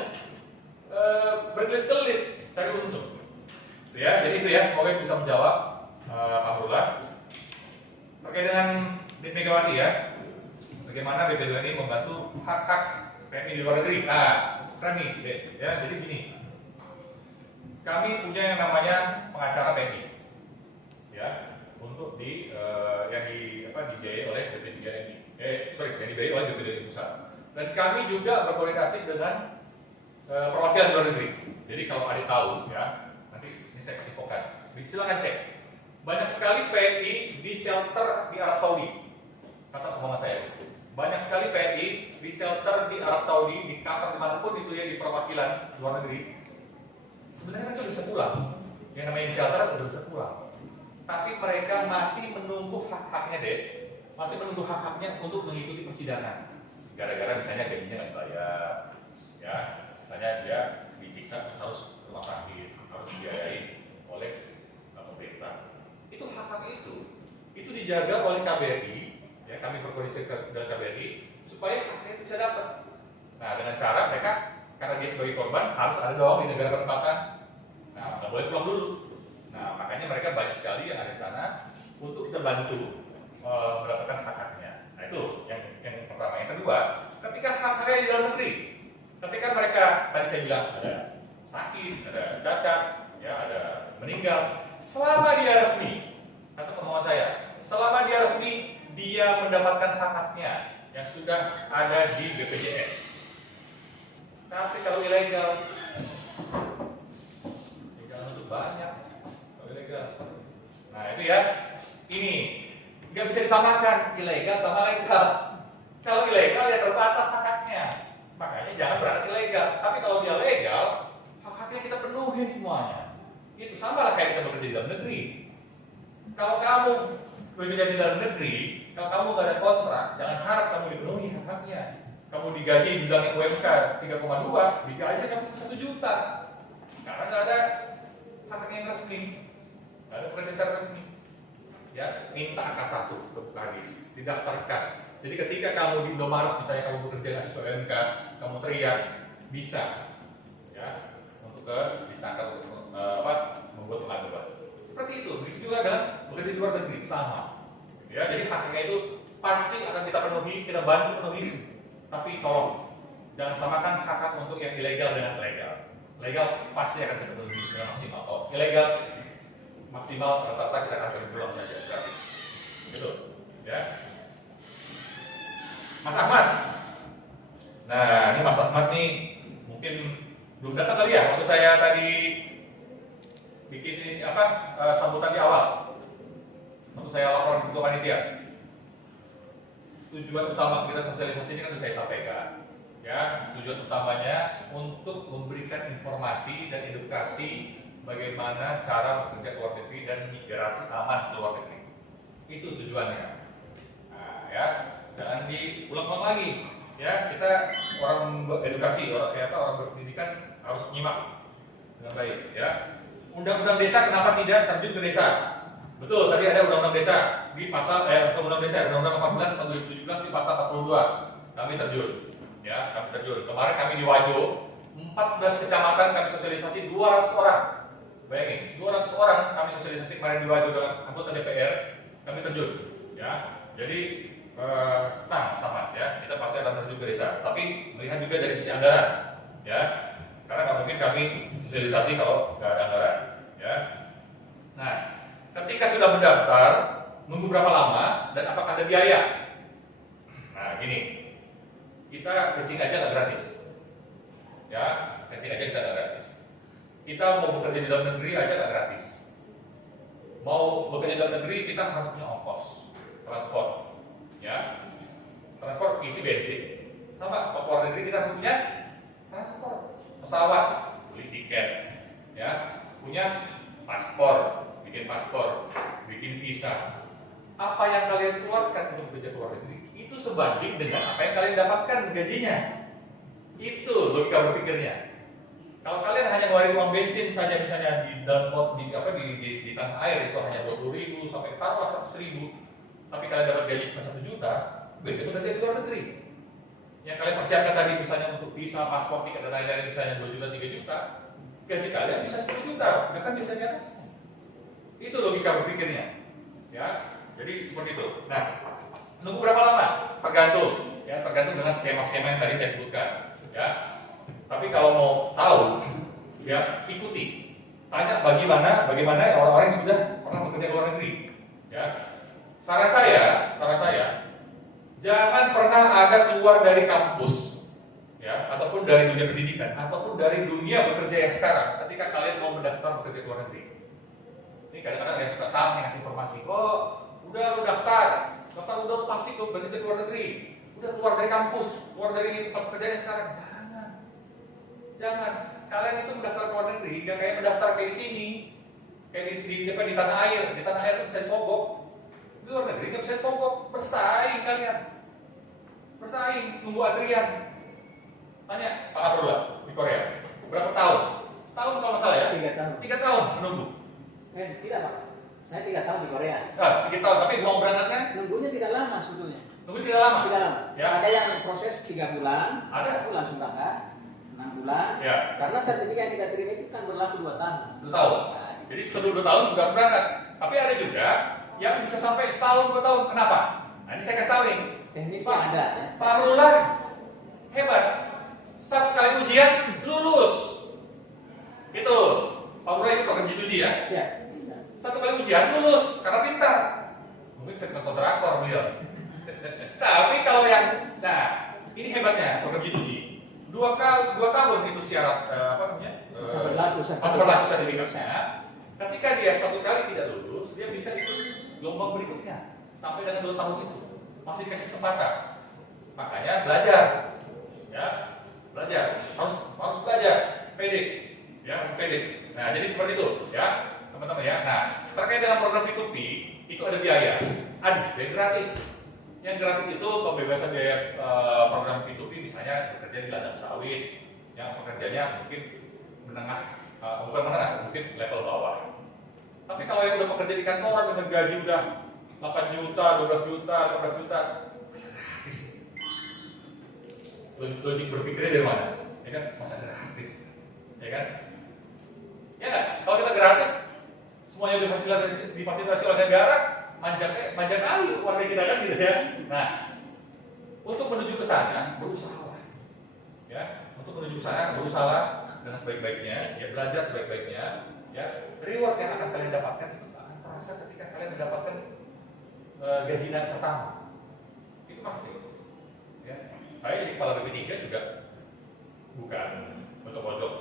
berkelit-kelit cari untung. Ya, jadi itu ya, semoga bisa menjawab Pak Abdullah. Terkait dengan Megawati ya, bagaimana BPD ini membantu hak-hak PMI di luar negeri. Nah, kami ya, jadi gini. Kami punya yang namanya pengacara PMI. Ya, untuk yang dibiayai oleh BP3NI. Yang dibiayai oleh BP3NI Pusat. Dan kami juga berkoordinasi dengan perwakilan luar negeri. Jadi kalau ada tahu ya, nanti ini saya infokan. Silakan cek. Banyak sekali PMI di shelter di Arab Saudi. Kata mama saya. Banyak sekali PMI di shelter di Arab Saudi, di Qatar, dimanapun itu ya, di perwakilan luar negeri. Sebenarnya mereka bisa pulang. Yang namanya shelter sudah bisa pulang. Tapi mereka masih menunggu hak-haknya masih menunggu hak-haknya untuk mengikuti persidangan. Gara-gara misalnya gajinya nggak dibayar, ya, misalnya dia disiksa harus ke rumah sakit, harus dibiayai oleh pemerintah. Itu hak-hak itu dijaga oleh KBRI. Ya, kami berkoordinasi dengan KBRI supaya haknya bisa dapat. Nah, dengan cara mereka, karena dia sebagai korban harus ada dong di negara penempatan. Nah, nggak boleh pulang dulu. Nah, makanya mereka banyak sekali yang ada di sana untuk kita bantu mendapatkan hak-haknya. Nah, itu yang pertama. Yang kedua, ketika hak-haknya di dalam negeri, ketika mereka tadi saya bilang ada sakit, ada cacat, ya, ada meninggal, selama dia resmi, kata pemohon saya, selama dia resmi dia mendapatkan hak-haknya yang sudah ada di BPJS. Tapi kalau ilegal, jangan untuk banyak. Kalau ilegal, nah itu ya, ini nggak bisa disamakan ilegal sama legal. Kalau ilegal dia terbatas hak-haknya, makanya jangan berangkat ilegal. Tapi kalau dia legal, hak-haknya kita penuhin semuanya. Itu sama lah kayak kita bekerja di dalam negeri. Kalau kamu bekerja di dalam negeri, kalau kamu nggak ada kontrak, jangan harap kamu dipenuhi hak-haknya. Kamu digaji bilangnya UMK 3,2, digaji kamu 1 juta. Karena nggak ada haknya yang resmi, nggak ada pekerjaan resmi. Ya, minta AK1 ke Kadis, didaftarkan. Jadi ketika kamu di Indomaret, misalnya kamu bekerja nggak sesuai UMK, kamu teriak, bisa, ya, untuk ditangkap untuk membuat pengaduan. Seperti itu. Begitu juga dengan bekerja di luar negeri, sama. Ya, jadi haknya itu pasti akan kita penuhi, kita bantu penuhi. Tapi tolong jangan samakan hak untuk yang ilegal dengan legal. legal pasti akan kita penuhi dengan maksimal. Kalau ilegal maksimal rata-rata kita akan pulang saja gratis. Gitu, ya. Mas Ahmad. Nah, ini Mas Ahmad nih mungkin belum datang kali ya waktu saya tadi bikin ini sambutan di awal. Waktu saya laporan ketua panitia. Tujuan utama kita sosialisasi ini kan sudah saya sampaikan. Ya, tujuan utamanya untuk memberikan informasi dan edukasi bagaimana cara bekerja ke luar negeri dan migrasi aman ke luar negeri. Itu tujuannya. Nah, ya, jangan diulang-ulang lagi. Ya, kita orang edukasi, orang berpendidikan harus menyimak dengan baik. Ya, undang-undang desa kenapa tidak terjun ke desa? Betul, tadi ada undang-undang desa di pasal undang-undang desa, undang-undang 14 tahun 2017 di pasal 42. Kami terjun. Ya, kami terjun. Kemarin kami di Wajo, 14 kecamatan kami sosialisasi 200 orang. Bayangin, 200 orang kami sosialisasi kemarin di Wajo dengan anggota DPR, kami terjun. Ya, jadi sama ya, kita pasti akan terjun ke desa. Tapi melihat juga dari sisi anggaran, ya, karena nggak mungkin kami sosialisasi kalau nggak ada anggaran. Ya, nah, ketika sudah mendaftar, nunggu berapa lama dan apakah ada biaya? Nah, gini, kita kencing aja nggak gratis. Ya, kencing aja kita nggak gratis. Kita mau bekerja di dalam negeri aja nggak gratis. Mau bekerja di dalam negeri kita harus punya ongkos transport. Ya, transport isi bensin. Sama, ke luar negeri kita harus punya transport, pesawat, beli tiket, ya, punya paspor, bikin visa. Apa yang kalian keluarkan untuk bekerja ke luar negeri itu sebanding dengan apa yang kalian dapatkan gajinya. Itu logika berpikirnya. Kalau kalian hanya ngeluarin uang bensin saja misalnya di tanah air itu hanya 20.000 sampai taruhlah 100.000, tapi kalian dapat gaji cuma 1 juta, beda bekerja di luar negeri. Yang kalian persiapkan tadi misalnya untuk visa, paspor, tiket dan lain-lain misalnya 2 juta, 3 juta, gaji kalian bisa 10 juta, bahkan bisa di atasnya. Itu logika berpikirnya. Ya, jadi seperti itu. Nah, nunggu berapa lama? Tergantung. Ya, tergantung dengan skema-skema yang tadi saya sebutkan. Ya, tapi kalau mau tahu, ya ikuti. Tanya bagaimana orang-orang yang sudah pernah bekerja di luar negeri. Ya, saran saya, jangan pernah ada keluar dari kampus, ya, ataupun dari dunia pendidikan, ataupun dari dunia bekerja yang sekarang. Ketika kalian mau mendaftar bekerja di luar negeri, ini kadang-kadang ada yang suka salah nih ngasih informasi. Oh, udah lu daftar udah pasti lu bekerja di luar negeri, udah keluar dari kampus, keluar dari tempat pekerjaan sekarang. Jangan. Kalian itu mendaftar ke luar negeri, nggak kayak mendaftar kayak di sini, kayak di tanah air. Di tanah air itu bisa sogok. Di luar negeri nggak bisa sogok, bersaing kalian, nunggu antrian. Tanya Pak Abdullah di Korea, berapa tahun? Tahun kalau nggak salah ya? 3 tahun. 3 tahun menunggu. Tidak Pak, saya 3 tahun di Korea. 3 tahun, tapi mau berangkatnya? Nunggunya tidak lama sebetulnya. Nunggu tidak lama. Tidak lama. Ya. Ada yang proses 3 bulan, ada. aku langsung berangkat 6 bulan. Ya. Karena sertifikat yang kita terima itu kan berlaku 2 tahun. 2 tahun. Jadi setelah 2 tahun sudah berangkat. Tapi ada juga yang bisa sampai setahun 2 tahun. Kenapa? Nah, ini saya kasih tahu nih. Teknisnya ada ya. Pak Abdullah hebat. 1 kali ujian lulus. Itu. Pak Abdullah itu program G2G ya? Ya. 1 kali ujian lulus karena pintar. Mungkin saya nonton drakor beliau. Tapi kalau yang, nah ini hebatnya program G2G. 2 tahun itu syarat berlaku sertifikatnya. Ketika dia 1 kali tidak lulus, dia bisa ikut gelombang berikutnya sampai dengan 2 tahun itu masih dikasih kesempatan. Makanya belajar, ya belajar harus belajar, pede, ya harus pede. Nah jadi seperti itu, ya teman-teman ya. Nah terkait dengan program P2P itu ada biaya, ada yang gratis. Yang gratis itu pembebasan biaya program P2P misalnya bekerja di ladang sawit yang pekerjaannya mungkin menengah, bukan menengah, mungkin level bawah. Tapi kalau yang udah bekerja di kantoran dengan gaji udah 8 juta, 12 juta, 15 juta, masa gratis? Logik berpikirnya dari mana? Ya kan, masa gratis? Ya kan? Ya nggak? Kalau kita gratis, semuanya difasilitasi oleh negara, manja kali warga kita kan gitu ya. Nah, untuk menuju ke sana berusaha, ya. Untuk menuju ke sana berusaha dengan sebaik-baiknya, ya belajar sebaik-baiknya, ya reward yang akan kalian dapatkan itu akan terasa ketika kalian mendapatkan gajian pertama. Itu pasti. Ya. Saya jadi kepala BP3 juga bukan pojok-pojok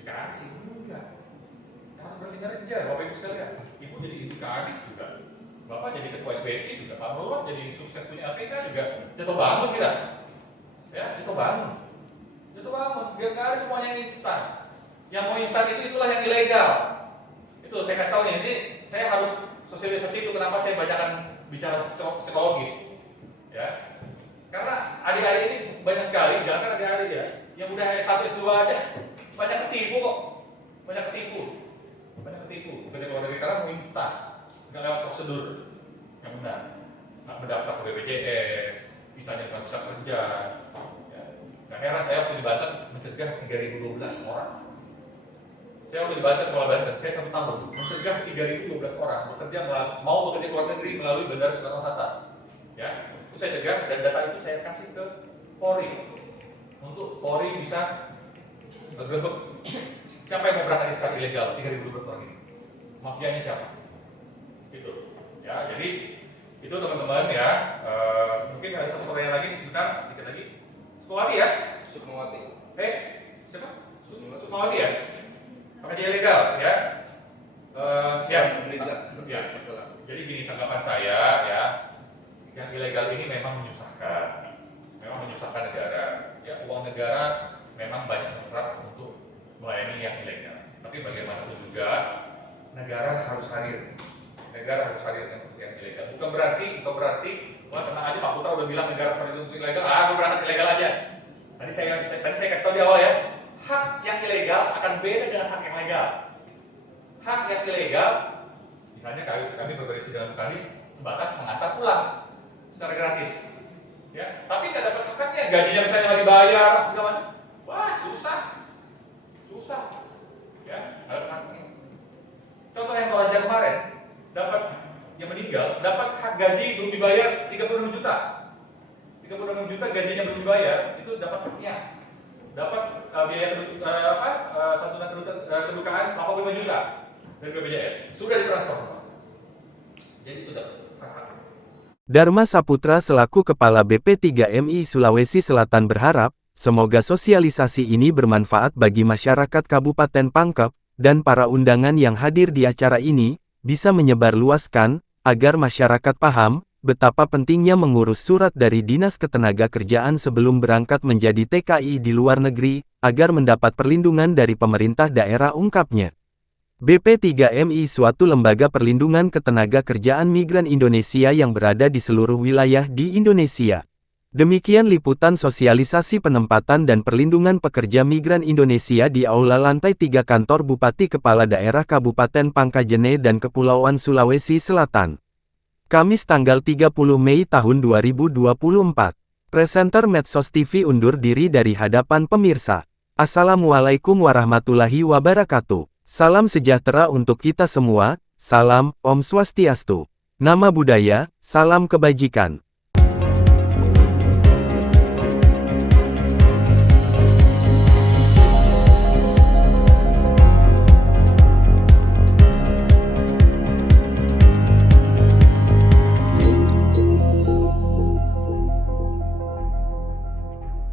dikasih, enggak. Karena berarti kerja, Bapak Ibu sekalian. Ibu jadi ibu kadis juga. Bapak jadi ketua SBY juga. Pak Mulwan jadi sukses punya APK juga. Jatuh bangun kita. Ya, jatuh bangun. Jatuh bangun. Biar nggak ada semuanya yang instan. Yang mau instan itu itulah yang ilegal. Itu saya kasih tahu nih. Ini saya harus sosialisasi itu kenapa saya bacakan bicara psikologis. Ya. Karena adik-adik ini banyak sekali, jangan adik-adik ya. Yang udah S1 S2 aja banyak ketipu kok. Banyak ketipu. Kerja luar negeri karena mau instan, nggak lewat prosedur yang benar. Nggak mendaftar ke BPJS, misalnya nggak bisa kerja. Ya. Nggak heran saya waktu di Banten mencegah 3.012 orang. Saya waktu di Banten, Sekolah Banten, saya 1 tahun mencegah 3.012 orang mau bekerja ke luar negeri melalui Bandara Soekarno-Hatta. Ya, itu saya cegah dan data itu saya kasih ke Polri untuk Polri bisa bergerak. Siapa yang mau berangkat secara ilegal 3.012 orang ini? Mafianya siapa? Itu. Ya, jadi itu teman-teman ya. Mungkin ada satu pertanyaan lagi sebentar, sedikit lagi. Sukmawati ya? Sukmawati. Siapa? Sukmawati ya? Pekerja ilegal ya? Ya. Jadi gini tanggapan saya ya. Yang ilegal ini memang menyusahkan. Memang menyusahkan negara. Ya, uang negara memang banyak diserap untuk melayani yang ilegal. Tapi bagaimanapun juga negara harus hadir. Negara harus hadir untuk yang ilegal. Bukan berarti, wah tenang aja Pak Putra udah bilang negara harus hadir untuk ilegal. Gue berangkat ilegal aja. Tadi saya kasih tahu di awal ya. Hak yang ilegal akan beda dengan hak yang legal. Hak yang ilegal, misalnya kami berkoordinasi dengan Kadis sebatas mengantar pulang secara gratis. Ya, tapi nggak dapat haknya, gajinya misalnya nggak dibayar, segala macam. Wah susah. Ya, contoh yang Toraja kemarin dapat yang meninggal dapat hak gaji belum dibayar 36 juta. 36 juta gajinya belum dibayar, itu dapat haknya. Dapat biaya santunan kedukaan 85 juta dari BPJS. Sudah ditransfer. Jadi itu dapat hak. Dharma Saputra selaku Kepala BP3MI Sulawesi Selatan berharap, semoga sosialisasi ini bermanfaat bagi masyarakat Kabupaten Pangkep, dan para undangan yang hadir di acara ini, bisa menyebarluaskan, agar masyarakat paham, betapa pentingnya mengurus surat dari Dinas Ketenagakerjaan sebelum berangkat menjadi TKI di luar negeri, agar mendapat perlindungan dari pemerintah daerah ungkapnya. BP3MI suatu lembaga perlindungan ketenagakerjaan migran Indonesia yang berada di seluruh wilayah di Indonesia. Demikian liputan sosialisasi penempatan dan perlindungan pekerja migran Indonesia di Aula Lantai 3 Kantor Bupati Kepala Daerah Kabupaten Pangkajene dan Kepulauan Sulawesi Selatan. Kamis tanggal 30 Mei tahun 2024. Presenter Medsos TV undur diri dari hadapan pemirsa. Assalamualaikum warahmatullahi wabarakatuh. Salam sejahtera untuk kita semua, salam, Om Swastiastu. Nama budaya, salam kebajikan.